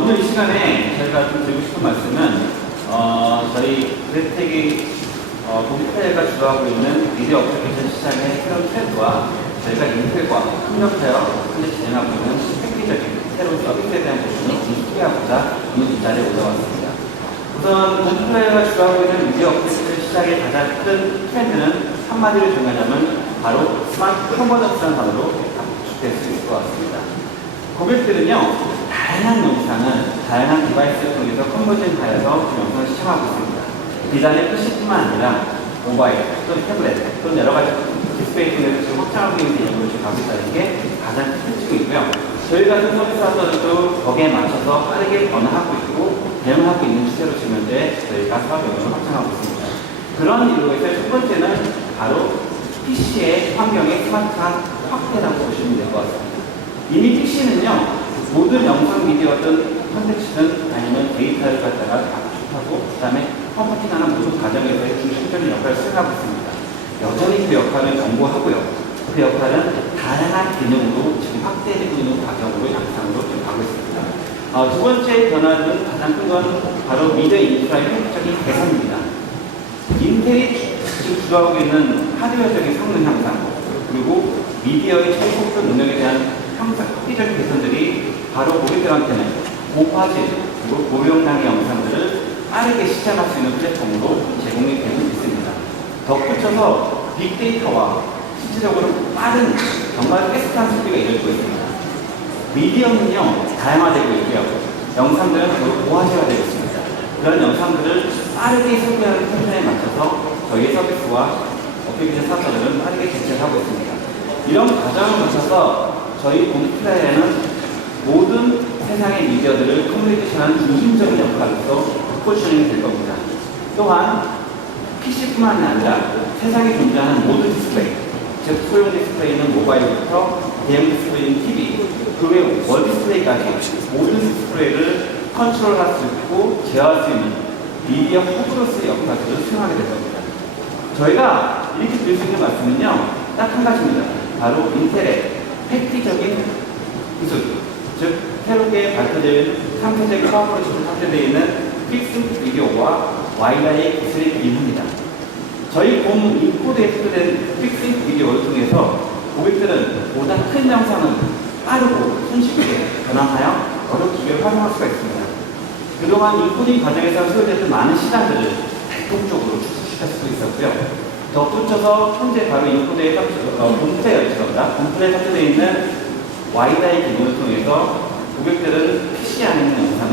오늘 이 시간에 저희가 좀 드리고 싶은 말씀은 저희 그랜텍이 홈플레이어가 주도하고 있는 미디어 어플리케이션 시장의 새로운 트렌드와 저희가 인텔과 협력하여 현재 진행하고 있는 획기적인 새로운 서비스에 대한 부분을 소개하고자 오늘 이 자리에 올라왔습니다. 우선 홈플레이어가 주도하고 있는 미디어 어플리케이션 시장의 가장 큰 트렌드는 한마디로 정하자면 바로 스마트 컨버전스라는 단어로 압축될 수 있을 것 같습니다. 고객들은요, 다양한 영상을 다양한 디바이스를 통해서 컨버전하여서 그 영상을 시청하고 있습니다. 비단의 PC뿐만 아니라 모바일, 또는 태블릿, 또는 여러 가지 디스플레이 통해서 지금 확장하고 있는 개념으로 지금 가고 있다는 게 가장 큰 특징이고요. 저희 같은 서비스사들도 거기에 맞춰서 빠르게 변화하고 있고 대응하고 있는 추세로 지금 현재 저희가 사업 영역을 확장하고 있습니다. 그런 이유로 해서 첫 번째는 바로 PC의 환경의 스마트한 확대라고 보시면 될 것 같습니다. 이미 PC는요, 모든 영상 미디어든 콘텐츠든 아니면 데이터를 갖다가 압축하고 그 다음에 컴퓨팅하는 모든 과정에서의 중심적인 역할을 수행하고 있습니다. 여전히 그 역할을 연구하고요. 그 역할은 다양한 기능으로 지금 확대되고 있는 과정으로 양상으로 지금 가고 있습니다. 두 번째 변화는 가장 큰 건 바로 미디어 인프라의 획기적인 개선입니다. 인텔이 지금 주도하고 있는 하드웨어적인 성능 향상, 그리고 미디어의 최고급 능력에 대한 획기적인 개선들이 바로 고객들한테는 고화질 그리고 고용량의 영상들을 빠르게 시작할 수 있는 플랫폼으로 제공이 되고 있습니다. 덧붙여서 빅데이터와 실질적으로 빠른 정말 깨끗한 소비가 이루어지고 있습니다. 미디어는요 다양화되고 있고요. 영상들은 더 고화질화 되고 있습니다. 그런 영상들을 빠르게 소비하는 패턴에 맞춰서 저희 서비스와 어플리케이션 사업자들은 빠르게 대체를 하고 있습니다. 이런 과정을 거쳐서 저희 봄플레이에는 모든 세상의 미디어들을 커뮤니케이션하는 중심적인 역할로서 포지셔닝이 될 겁니다. 또한 PC뿐만이 아니라 세상에 존재하는 모든 디스플레이, 즉 소형 디스플레이는 모바일부터 대형 디스플레이는 TV, 그 외 월 디스플레이까지 모든 디스플레이를 컨트롤할 수 있고 제어할 수 있는 미디어 허브로서의 역할들을 수행하게 될 겁니다. 저희가 이렇게 드릴 수 있는 말씀은요, 딱 한 가지입니다. 바로 인텔의 획기적인 기술, 즉 새롭게 발표된 상세적 코어포레이션으로 탑재되어 있는 픽스 비디오와 와이라이 기술이 기인합니다. 저희 본 인코드에 탑재된 픽스 비디오를 통해서 고객들은 보다 큰 영상을 빠르고 손쉽게 변환하여 여러 기기를 활용할 수가 있습니다. 그동안 인코딩 과정에서 소요됐던 많은 시간들을 대폭적으로 축소시킬 수도 있었고요. 덧붙여서 현재 바로 인코드에 본플레이에 탑재되어 있는 와이다이 기능을 통해서 고객들은 PC 안에 있는 영상을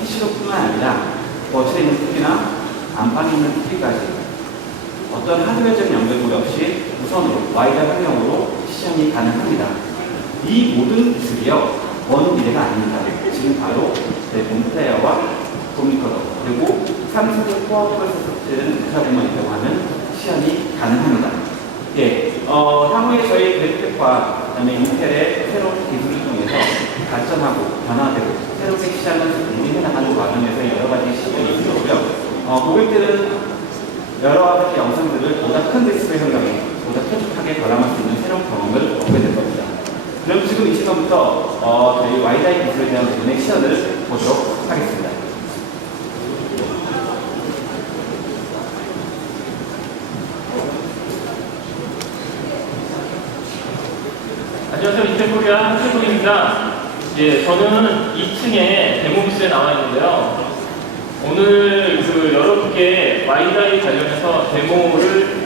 PC로뿐만 아니라 거실에 있는 TV나 안방에 있는 TV까지 어떤 하드웨어적인 연결고리 없이 우선으로 와이다이 환경으로 시청이 가능합니다. 이 모든 기술이요, 먼 미래가 아닙니다. 지금 바로 내 봄플레이어와 봄리커더 그리고 3세대 코어 프로세서는 의사분만 있다고 하면 시연이 가능합니다. 예, 향후에 저희 그래픽과 그다음에 인텔의 새로운 기술을 통해서 발전하고 변화되고 새롭게 시장을 운영해 나가는 과정에서 여러 가지 시도가 있고요. 고객들은 여러 가지 영상들을 보다 큰 디스플레이 환경에 보다 쾌적하게 관람할 수 있는 새로운 경험을 얻게 될 겁니다. 그럼 지금 이 시간부터 저희 와이다이 기술에 대한 부분의 시연을 보도록 하겠습니다. 안녕하세요. 인텔코리아 한태국입니다. 예, 저는 2층에 데모부스에 나와 있는데요. 오늘 여러분께 와이다이 관련해서 데모를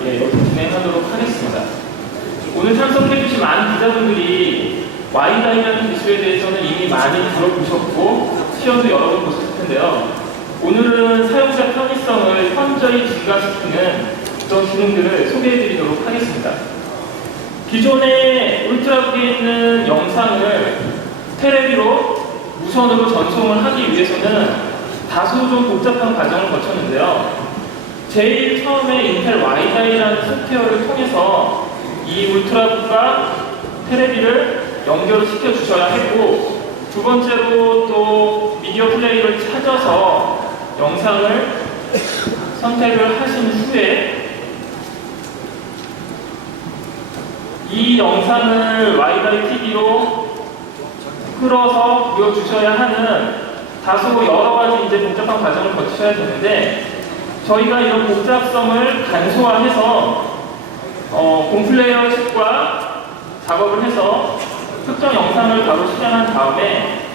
진행하도록 하겠습니다. 오늘 참석해주신 많은 기자분들이 와이다이라는 기술에 대해서는 이미 많이 들어보셨고 시연도 여러 번 보셨을 텐데요. 오늘은 사용자 편의성을 현저히 증가시키는 그런 기능들을 소개해드리도록 하겠습니다. 기존에 울트라북에 있는 영상을 테레비로 무선으로 전송을 하기 위해서는 다소 좀 복잡한 과정을 거쳤는데요. 제일 처음에 인텔 와이다이라는 소프트웨어를 통해서 이 울트라북과 테레비를 연결을 시켜주셔야 했고, 두 번째로 또 미디어 플레이를 찾아서 영상을 선택을 하신 후에 이 영상을 와이다이 TV로 끌어서 보여주셔야 하는 다소 여러 가지 이제 복잡한 과정을 거치셔야 되는데, 저희가 이런 복잡성을 간소화해서 봄플레이어 칩과 작업을 해서 특정 영상을 바로 실행한 다음에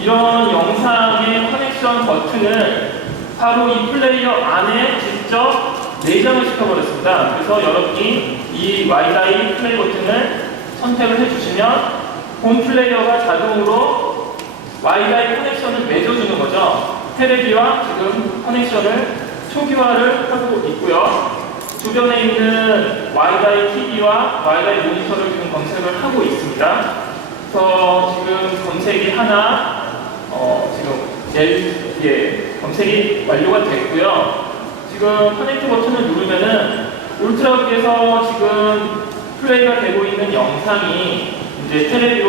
이런 영상의 커넥션 버튼을 바로 이 플레이어 안에 직접 내장을 시켜버렸습니다. 그래서 여러분이 이 와이다이 플레이 버튼을 선택을 해주시면 본 플레이어가 자동으로 와이다이 커넥션을 맺어주는 거죠. 테레비와 지금 커넥션을 초기화를 하고 있고요. 주변에 있는 와이다이 TV와 와이다이 모니터를 지금 검색을 하고 있습니다. 그래서 지금 검색이 하나, 지금 검색이 완료가 됐고요. 지금 커넥트 버튼을 누르면은 울트라북에서 지금 플레이가 되고 있는 영상이 이제 테레비로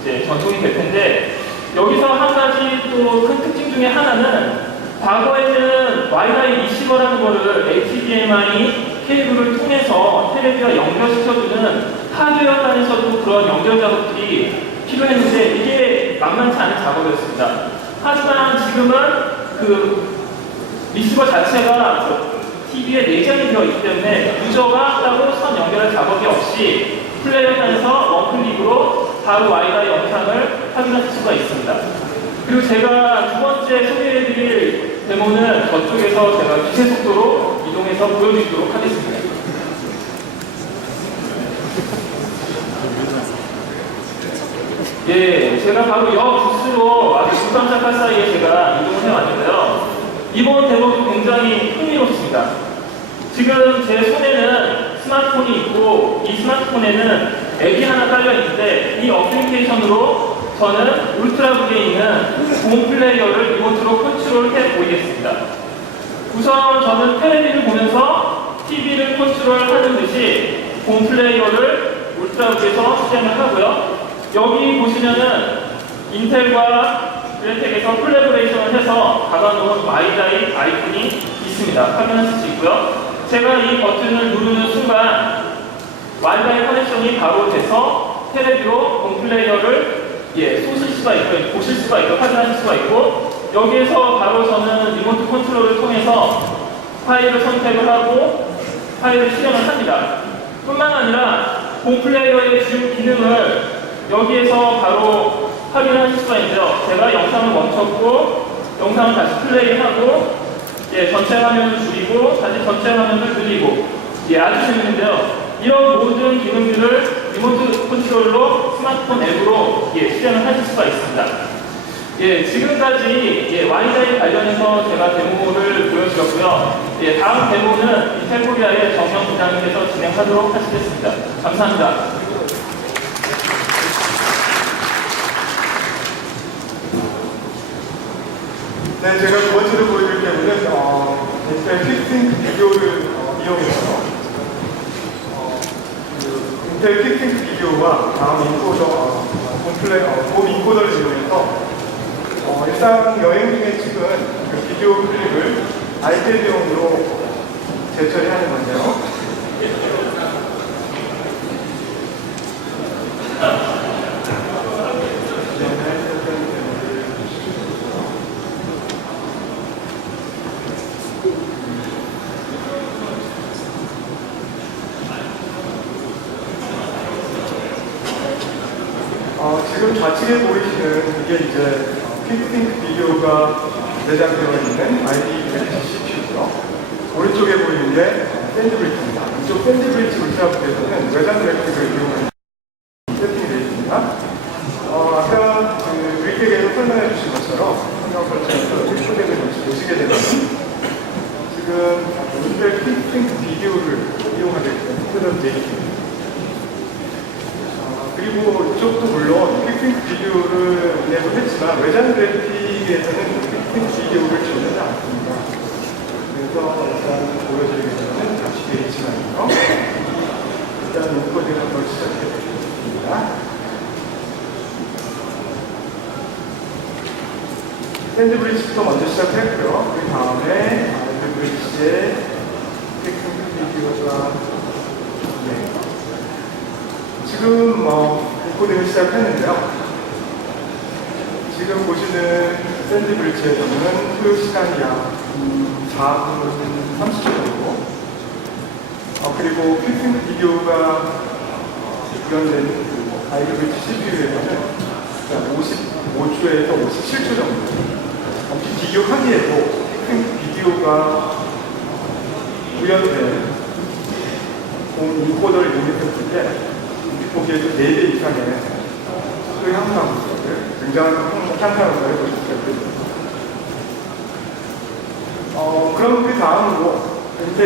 이제 전송이 될 텐데, 여기서 한 가지 또 큰 특징 중에 하나는 과거에는 와이다이 리시버라는 거를 HDMI 케이블을 통해서 테레비와 연결시켜주는 하드웨어 단에서도 그런 연결 작업들이 필요했는데 이게 만만치 않은 작업이었습니다. 하지만 지금은 그 리시버 자체가 TV에 내장이 되어 있기 때문에 유저가 따로 선 연결할 작업이 없이 플레이어 단에서 원클릭으로 바로 와이다이 영상을 확인할 수가 있습니다. 그리고 제가 두 번째 소개해드릴 데모는 저쪽에서 제가 기세 속도로 이동해서 보여드리도록 하겠습니다. 예, 제가 바로 옆 부스로 아주 중깜짝할 사이에 제가 이동을 해왔는데요. 이번 대목이 굉장히 흥미롭습니다. 지금 제 손에는 스마트폰이 있고 이 스마트폰에는 앱이 하나 깔려 있는데 이 어플리케이션으로 저는 울트라북에 있는 공 플레이어를 리모트로 컨트롤해 보이겠습니다. 우선 저는 텔레비를 보면서 TV를 컨트롤하는 듯이 공 플레이어를 울트라북에서 실행을 하고요. 여기 보시면은 인텔과 그래텍에서 콜래보레이션을 해서 박아놓은 마이다이 아이콘이 있습니다. 확인하실 수 있고요. 제가 이 버튼을 누르는 순간 와이파이 커넥션이 바로 돼서 텔레비로 홈플레이어를 쏘실 수가 있고 보실 수가 있고 확인하실 수가 있고 여기에서 바로 저는 리모트 컨트롤을 통해서 파일을 선택을 하고 파일을 실행을 합니다. 뿐만 아니라 홈플레이어의 주 기능을 여기에서 바로 확인하실 수가 있는데요. 제가 영상을 멈췄고 영상을 다시 플레이하고 전체 화면을 줄이고 다시 전체 화면을 늘리고 아주 재밌는데요. 이런 모든 기능들을 리모트 컨트롤로 스마트폰 앱으로 실행을 하실 수가 있습니다. 지금까지 와이다이 관련해서 제가 데모를 보여드렸고요. 다음 데모는 인텔 코리아의 정영 부장님께서 진행하도록 하시겠습니다. 감사합니다. 네, 제가 두 번째로 보여드릴 때문은 인텔 퀵싱크 비디오를 이용해서 인텔 퀵싱크 비디오와 다음 인코더, 홈 인코더를 이용해서 일상 여행 중에 찍은 그 비디오 클립을 아이패드용으로 재처리하는 건데요. 지금 좌측에 보이시는 이게 이제 퀵싱크 비디오가 내장되어 있는 ID CPU고요. 오른쪽에 보이는 게 샌드브릿지입니다. 이쪽 샌드브릿지 울트라북에서는 외장 그래픽을 이용하는 세팅이 되어 있습니다. 아까 그 윌택에서 설명해 주신 것처럼 성경 설정에서 윌택을 보시게 되면 지금 인텔 퀵싱크 비디오를 이용하게 되어 있습니다. 그리고 이쪽도 물론 퀵싱크 비디오를 운영을 했지만 외장 그래픽에서는 퀵싱크 비디오를 지원하지 않습니다. 그래서 일단 보여드리게 되면 다시 되어 있지만요. 일단 인코딩을 한번 시작해 보겠습니다. 샌드브릿지부터 먼저 시작했고요. 그 다음에 샌드브릿지의 퀵싱크 비디오가 지금 인코딩을 시작했는데요. 지금 보시는 샌드브릿지에서는 소요 시간이 약 4분 30초 정도. 그리고 퀵싱크 비디오가 구현된 그 아이브릿지 CPU에서는 55초에서 57초 정도. 비교하기에도 퀵싱크 비디오가 구현된 인코더를 이용했을 때 보기에도 4배 이상의 속도의 향상을 굉장한 향상을 해보실 수가 있습니다. 그럼 그 다음으로 인텔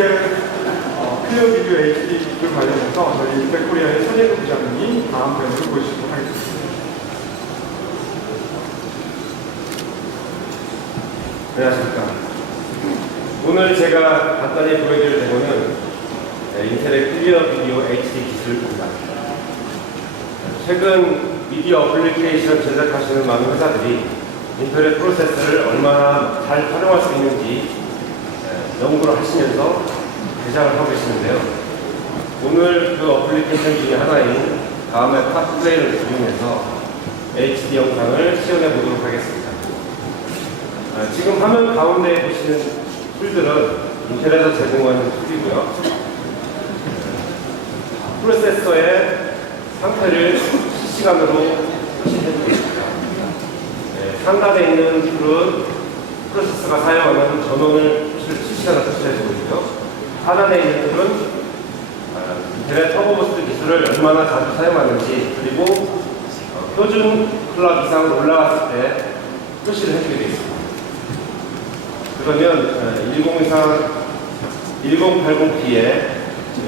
클리어 비디오 HD를 관련해서 저희 인텔 코리아의 서재근 부장님이 다음 데모를 보여주시도록 하겠습니다. 안녕하십니까. 오늘 제가 간단히 보여드릴 데모는 인텔의 클리어 비디오 HD 기술입니다. 최근 미디어 어플리케이션 제작하시는 많은 회사들이 인터넷 프로세스를 얼마나 잘 활용할 수 있는지 연구를 하시면서 제작을 하고 계시는데요. 오늘 그 어플리케이션 중에 하나인 다음에 탑플레이를 이용해서 HD 영상을 시연해 보도록 하겠습니다. 지금 화면 가운데에 보시는 툴들은 인텔에서 제공하는 툴이고요. 프로세서의 상태를 실시간으로 표시해주고 있습니다. 상단에 있는 툴은 프로세서가 사용하는 전원을 실시간으로 표시해주고 있고요. 하단에 있는 툴은 인텔의 터보부스트 기술을 얼마나 자주 사용하는지 그리고 표준 클럽 이상으로 올라갔을 때 표시를 해주게 되어 있습니다. 그러면 1080p의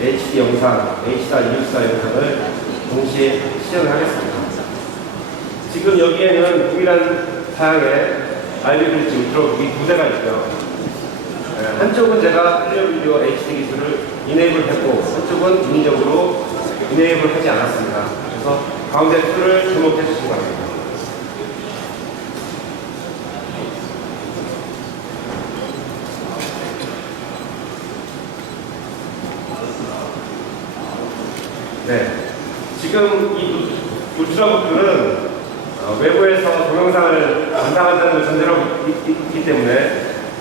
HD 영상, H.264 영상을 동시에 시연을 하겠습니다. 지금 여기에는 동일한 사양의 RB 브릿지 울트라북이 두 대가 있죠. 한쪽은 제가 클리어 비디오 HD 기술을 이네이블 했고, 한쪽은 인위적으로 이네이블 하지 않았습니다. 그래서 가운데 툴을 주목해 주시기 바랍니다. 네, 지금 이 울트라북들은 외부에서 동영상을 감상한다는 걸 전제로 있기 때문에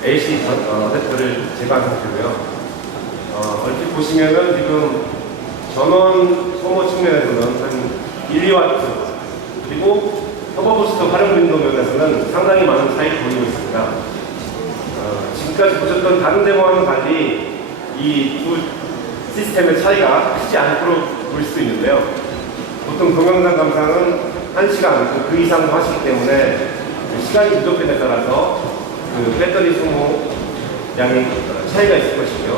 AC 어댑터를 제거한 상태고요. 얼핏 보시면은 지금 전원 소모 측면에서는 한 1, 2W, 그리고 터보부스트 활용 빈도 면에서는 상당히 많은 차이를 보이고 있습니다. 지금까지 보셨던 다른 데모와는 달리 이 두 시스템의 차이가 크지 않도록 보일 수 있는데요. 보통 동영상 감상은 1시간 그 이상도 하시기 때문에 시간이 부족함에 따라서 그 배터리 소모 양의 차이가 있을 것이고요.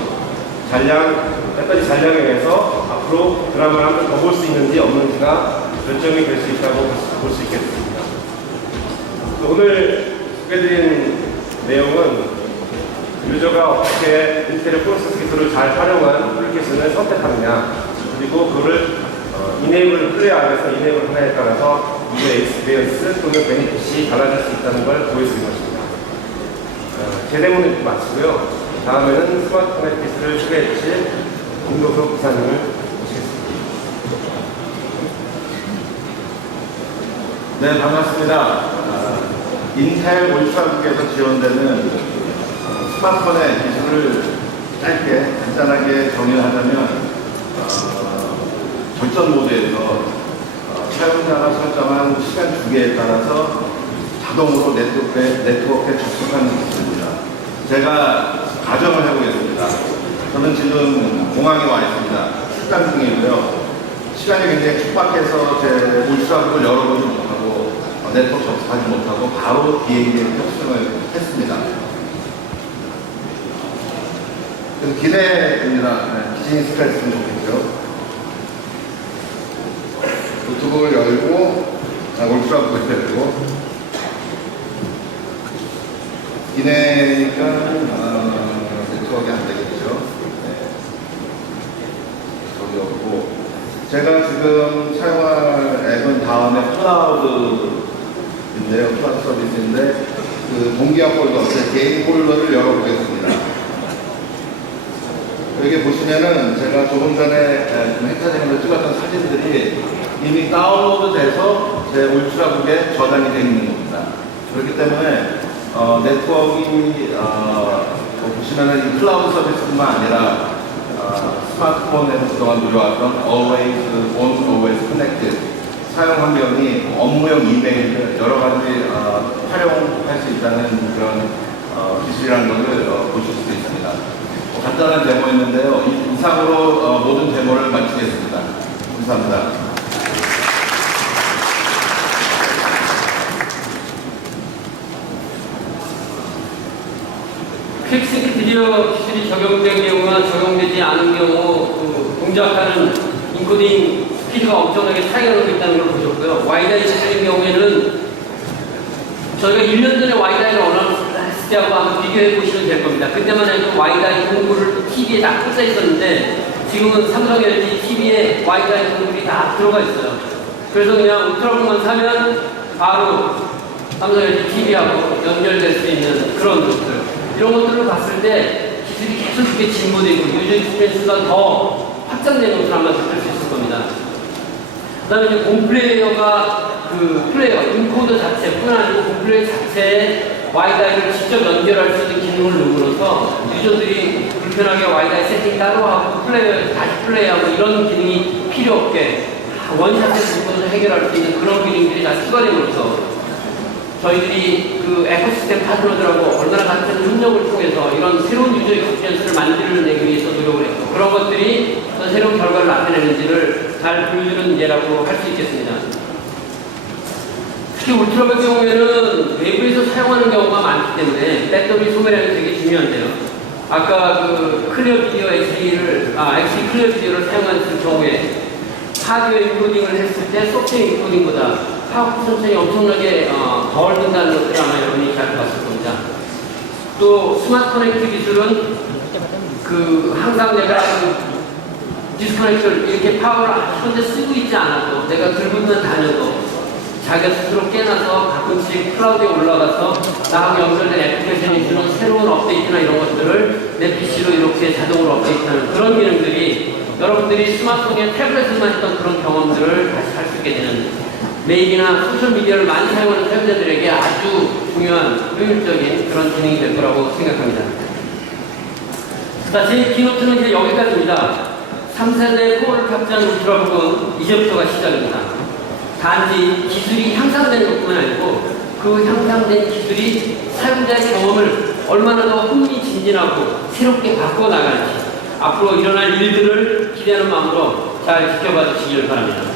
배터리 잔량에 의해서 앞으로 드라마를 한 번 더 볼 수 있는지 없는지가 결정이 될 수 있다고 볼 수 있겠습니다. 오늘 소개해드린 내용은 유저가 어떻게 인텔의 프로세스 기술을 잘 활용한 애플리케이션을 선택하느냐, 그리고 그거를 이네이블 플레이 안에서 이네이블 하나에 따라서 유저의 익스피리언스 또는 베니핏이 달라질 수 있다는 걸 보여드린 것입니다. 제 데모는 마치고요. 다음에는 스마트 커넥티스를 소개해 주실 김도석 부사님을 모시겠습니다. 네, 반갑습니다. 인텔 울트라북에서 지원되는 스마트폰의 기술을 짧게 간단하게 정의를 하자면 절전 모드에서 사용자가 설정한 시간 주기에 따라서 자동으로 네트워크에 접속하는 기술입니다. 제가 가정을 해보겠습니다. 저는 지금 공항에 와 있습니다. 출장 중이고요. 시간이 굉장히 촉박해서 제 울트라북을 열어보지 못하고 네트워크 접속하지 못하고 바로 비행기에 탑승을 했습니다. 그래서 기대됩니다. 비즈니스가 있으면 좋겠죠. 노트북을 열고, 울트라북을 열고, 기내니까 네트워크가 안 되겠죠. 네. 저기 없고, 제가 지금 사용할 앱은 다음에 클라우드인데요. 클라우드 서비스인데, 그 동기화 폴더, 제 개인 폴더를 열어보겠습니다. 여기 보시면은 제가 조금 전에 행사장에서 찍었던 사진들이 이미 다운로드 돼서 제 울트라북에 저장이 되어 있는 겁니다. 그렇기 때문에 네트워크가 보시면은 이 클라우드 서비스뿐만 아니라 스마트폰에서 그동안 누려왔던 Always On, Always Connected 사용 환경이 업무용 이메일 여러 가지 활용할 수 있다는 그런 기술이라는 것을 보실 수 있습니다. 간단한 데모였는데요. 이상으로 모든 데모를 마치겠습니다. 감사합니다. 퀵스ync 비디오 기술이 적용된 경우와 적용되지 않은 경우 동작하는 인코딩 스피드가 엄청나게 차이가 나고 있다는 걸 보셨고요. 와이다이 기술인 경우에는 저희가 1년 전에 와이다이를 언어했을 때하고 한번 비교해 보시면 될 겁니다. 그때만 해도 와이다이 공구를 TV에 다 꽂아 있었는데 지금은 삼성 LG TV에 와이다이 공구이 다 들어가 있어요. 그래서 그냥 울트라북만 사면 바로 삼성 LG TV하고 연결될 수 있는 그런 것들, 이런 것들을 봤을 때 기술이 계속 이렇게 진보되고 유저 익스피리언스가 더 확장된 것을 아마 느낄 수 있을 겁니다. 그 다음에 이제 곰플레이어가 그 플레이어, 인코더 자체뿐 아니고 곰플레이어 자체에 와이다이를 직접 연결할 수 있는 기능을 넣음으로써 유저들이 불편하게 와이다이 세팅 따로 하고 플레이어 다시 플레이하고 이런 기능이 필요 없게 원샷에서 인코더를 해결할 수 있는 그런 기능들이 다 추가됨으로써 저희들이 그 에코시스템 파트너들하고 얼마나 같은 협력을 통해서 이런 새로운 유저 익스피리언스를 만들어내기 위해서 노력을 했고, 그런 것들이 어떤 새로운 결과를 나타내는지를 잘 보여주는 예라고 할 수 있겠습니다. 특히 울트라의 경우에는 외부에서 사용하는 경우가 많기 때문에 배터리 소매량이 되게 중요한데요. 아까 그 클리어 비디오 XD 클리어 비디오를 사용하는 경우에 하드웨어 인코딩을 했을 때 소프트웨어 인코딩보다 파워 선천이 엄청나게 덜 든다는 것들을 아마 여러분이 잘 봤을 겁니다. 또 스마트 커넥트 기술은 항상 내가 디스커넥터를 이렇게 파워를 현재 쓰고 있지 않아도 내가 들고만 다녀도 자기가 스스로 깨나서 가끔씩 클라우드에 올라가서 나하고 연결된 애플리케이션이 주는 새로운 업데이트나 이런 것들을 내 PC로 이렇게 자동으로 업데이트하는 그런 기능들이 여러분들이 스마트폰에 태블릿에만 했던 그런 경험들을 다시 할 수 있게 되는 메일이나 소셜미디어를 많이 사용하는 사용자들에게 아주 중요한 효율적인 그런 기능이 될 거라고 생각합니다. 자, 제 키노트는 이제 여기까지입니다. 3세대 코어를 탑재한 울트라북은 이제부터가 시작입니다. 단지 기술이 향상되는 것뿐만 아니고 그 향상된 기술이 사용자의 경험을 얼마나 더 흥미진진하고 새롭게 바꿔나갈지 앞으로 일어날 일들을 기대하는 마음으로 잘 지켜봐 주시길 바랍니다.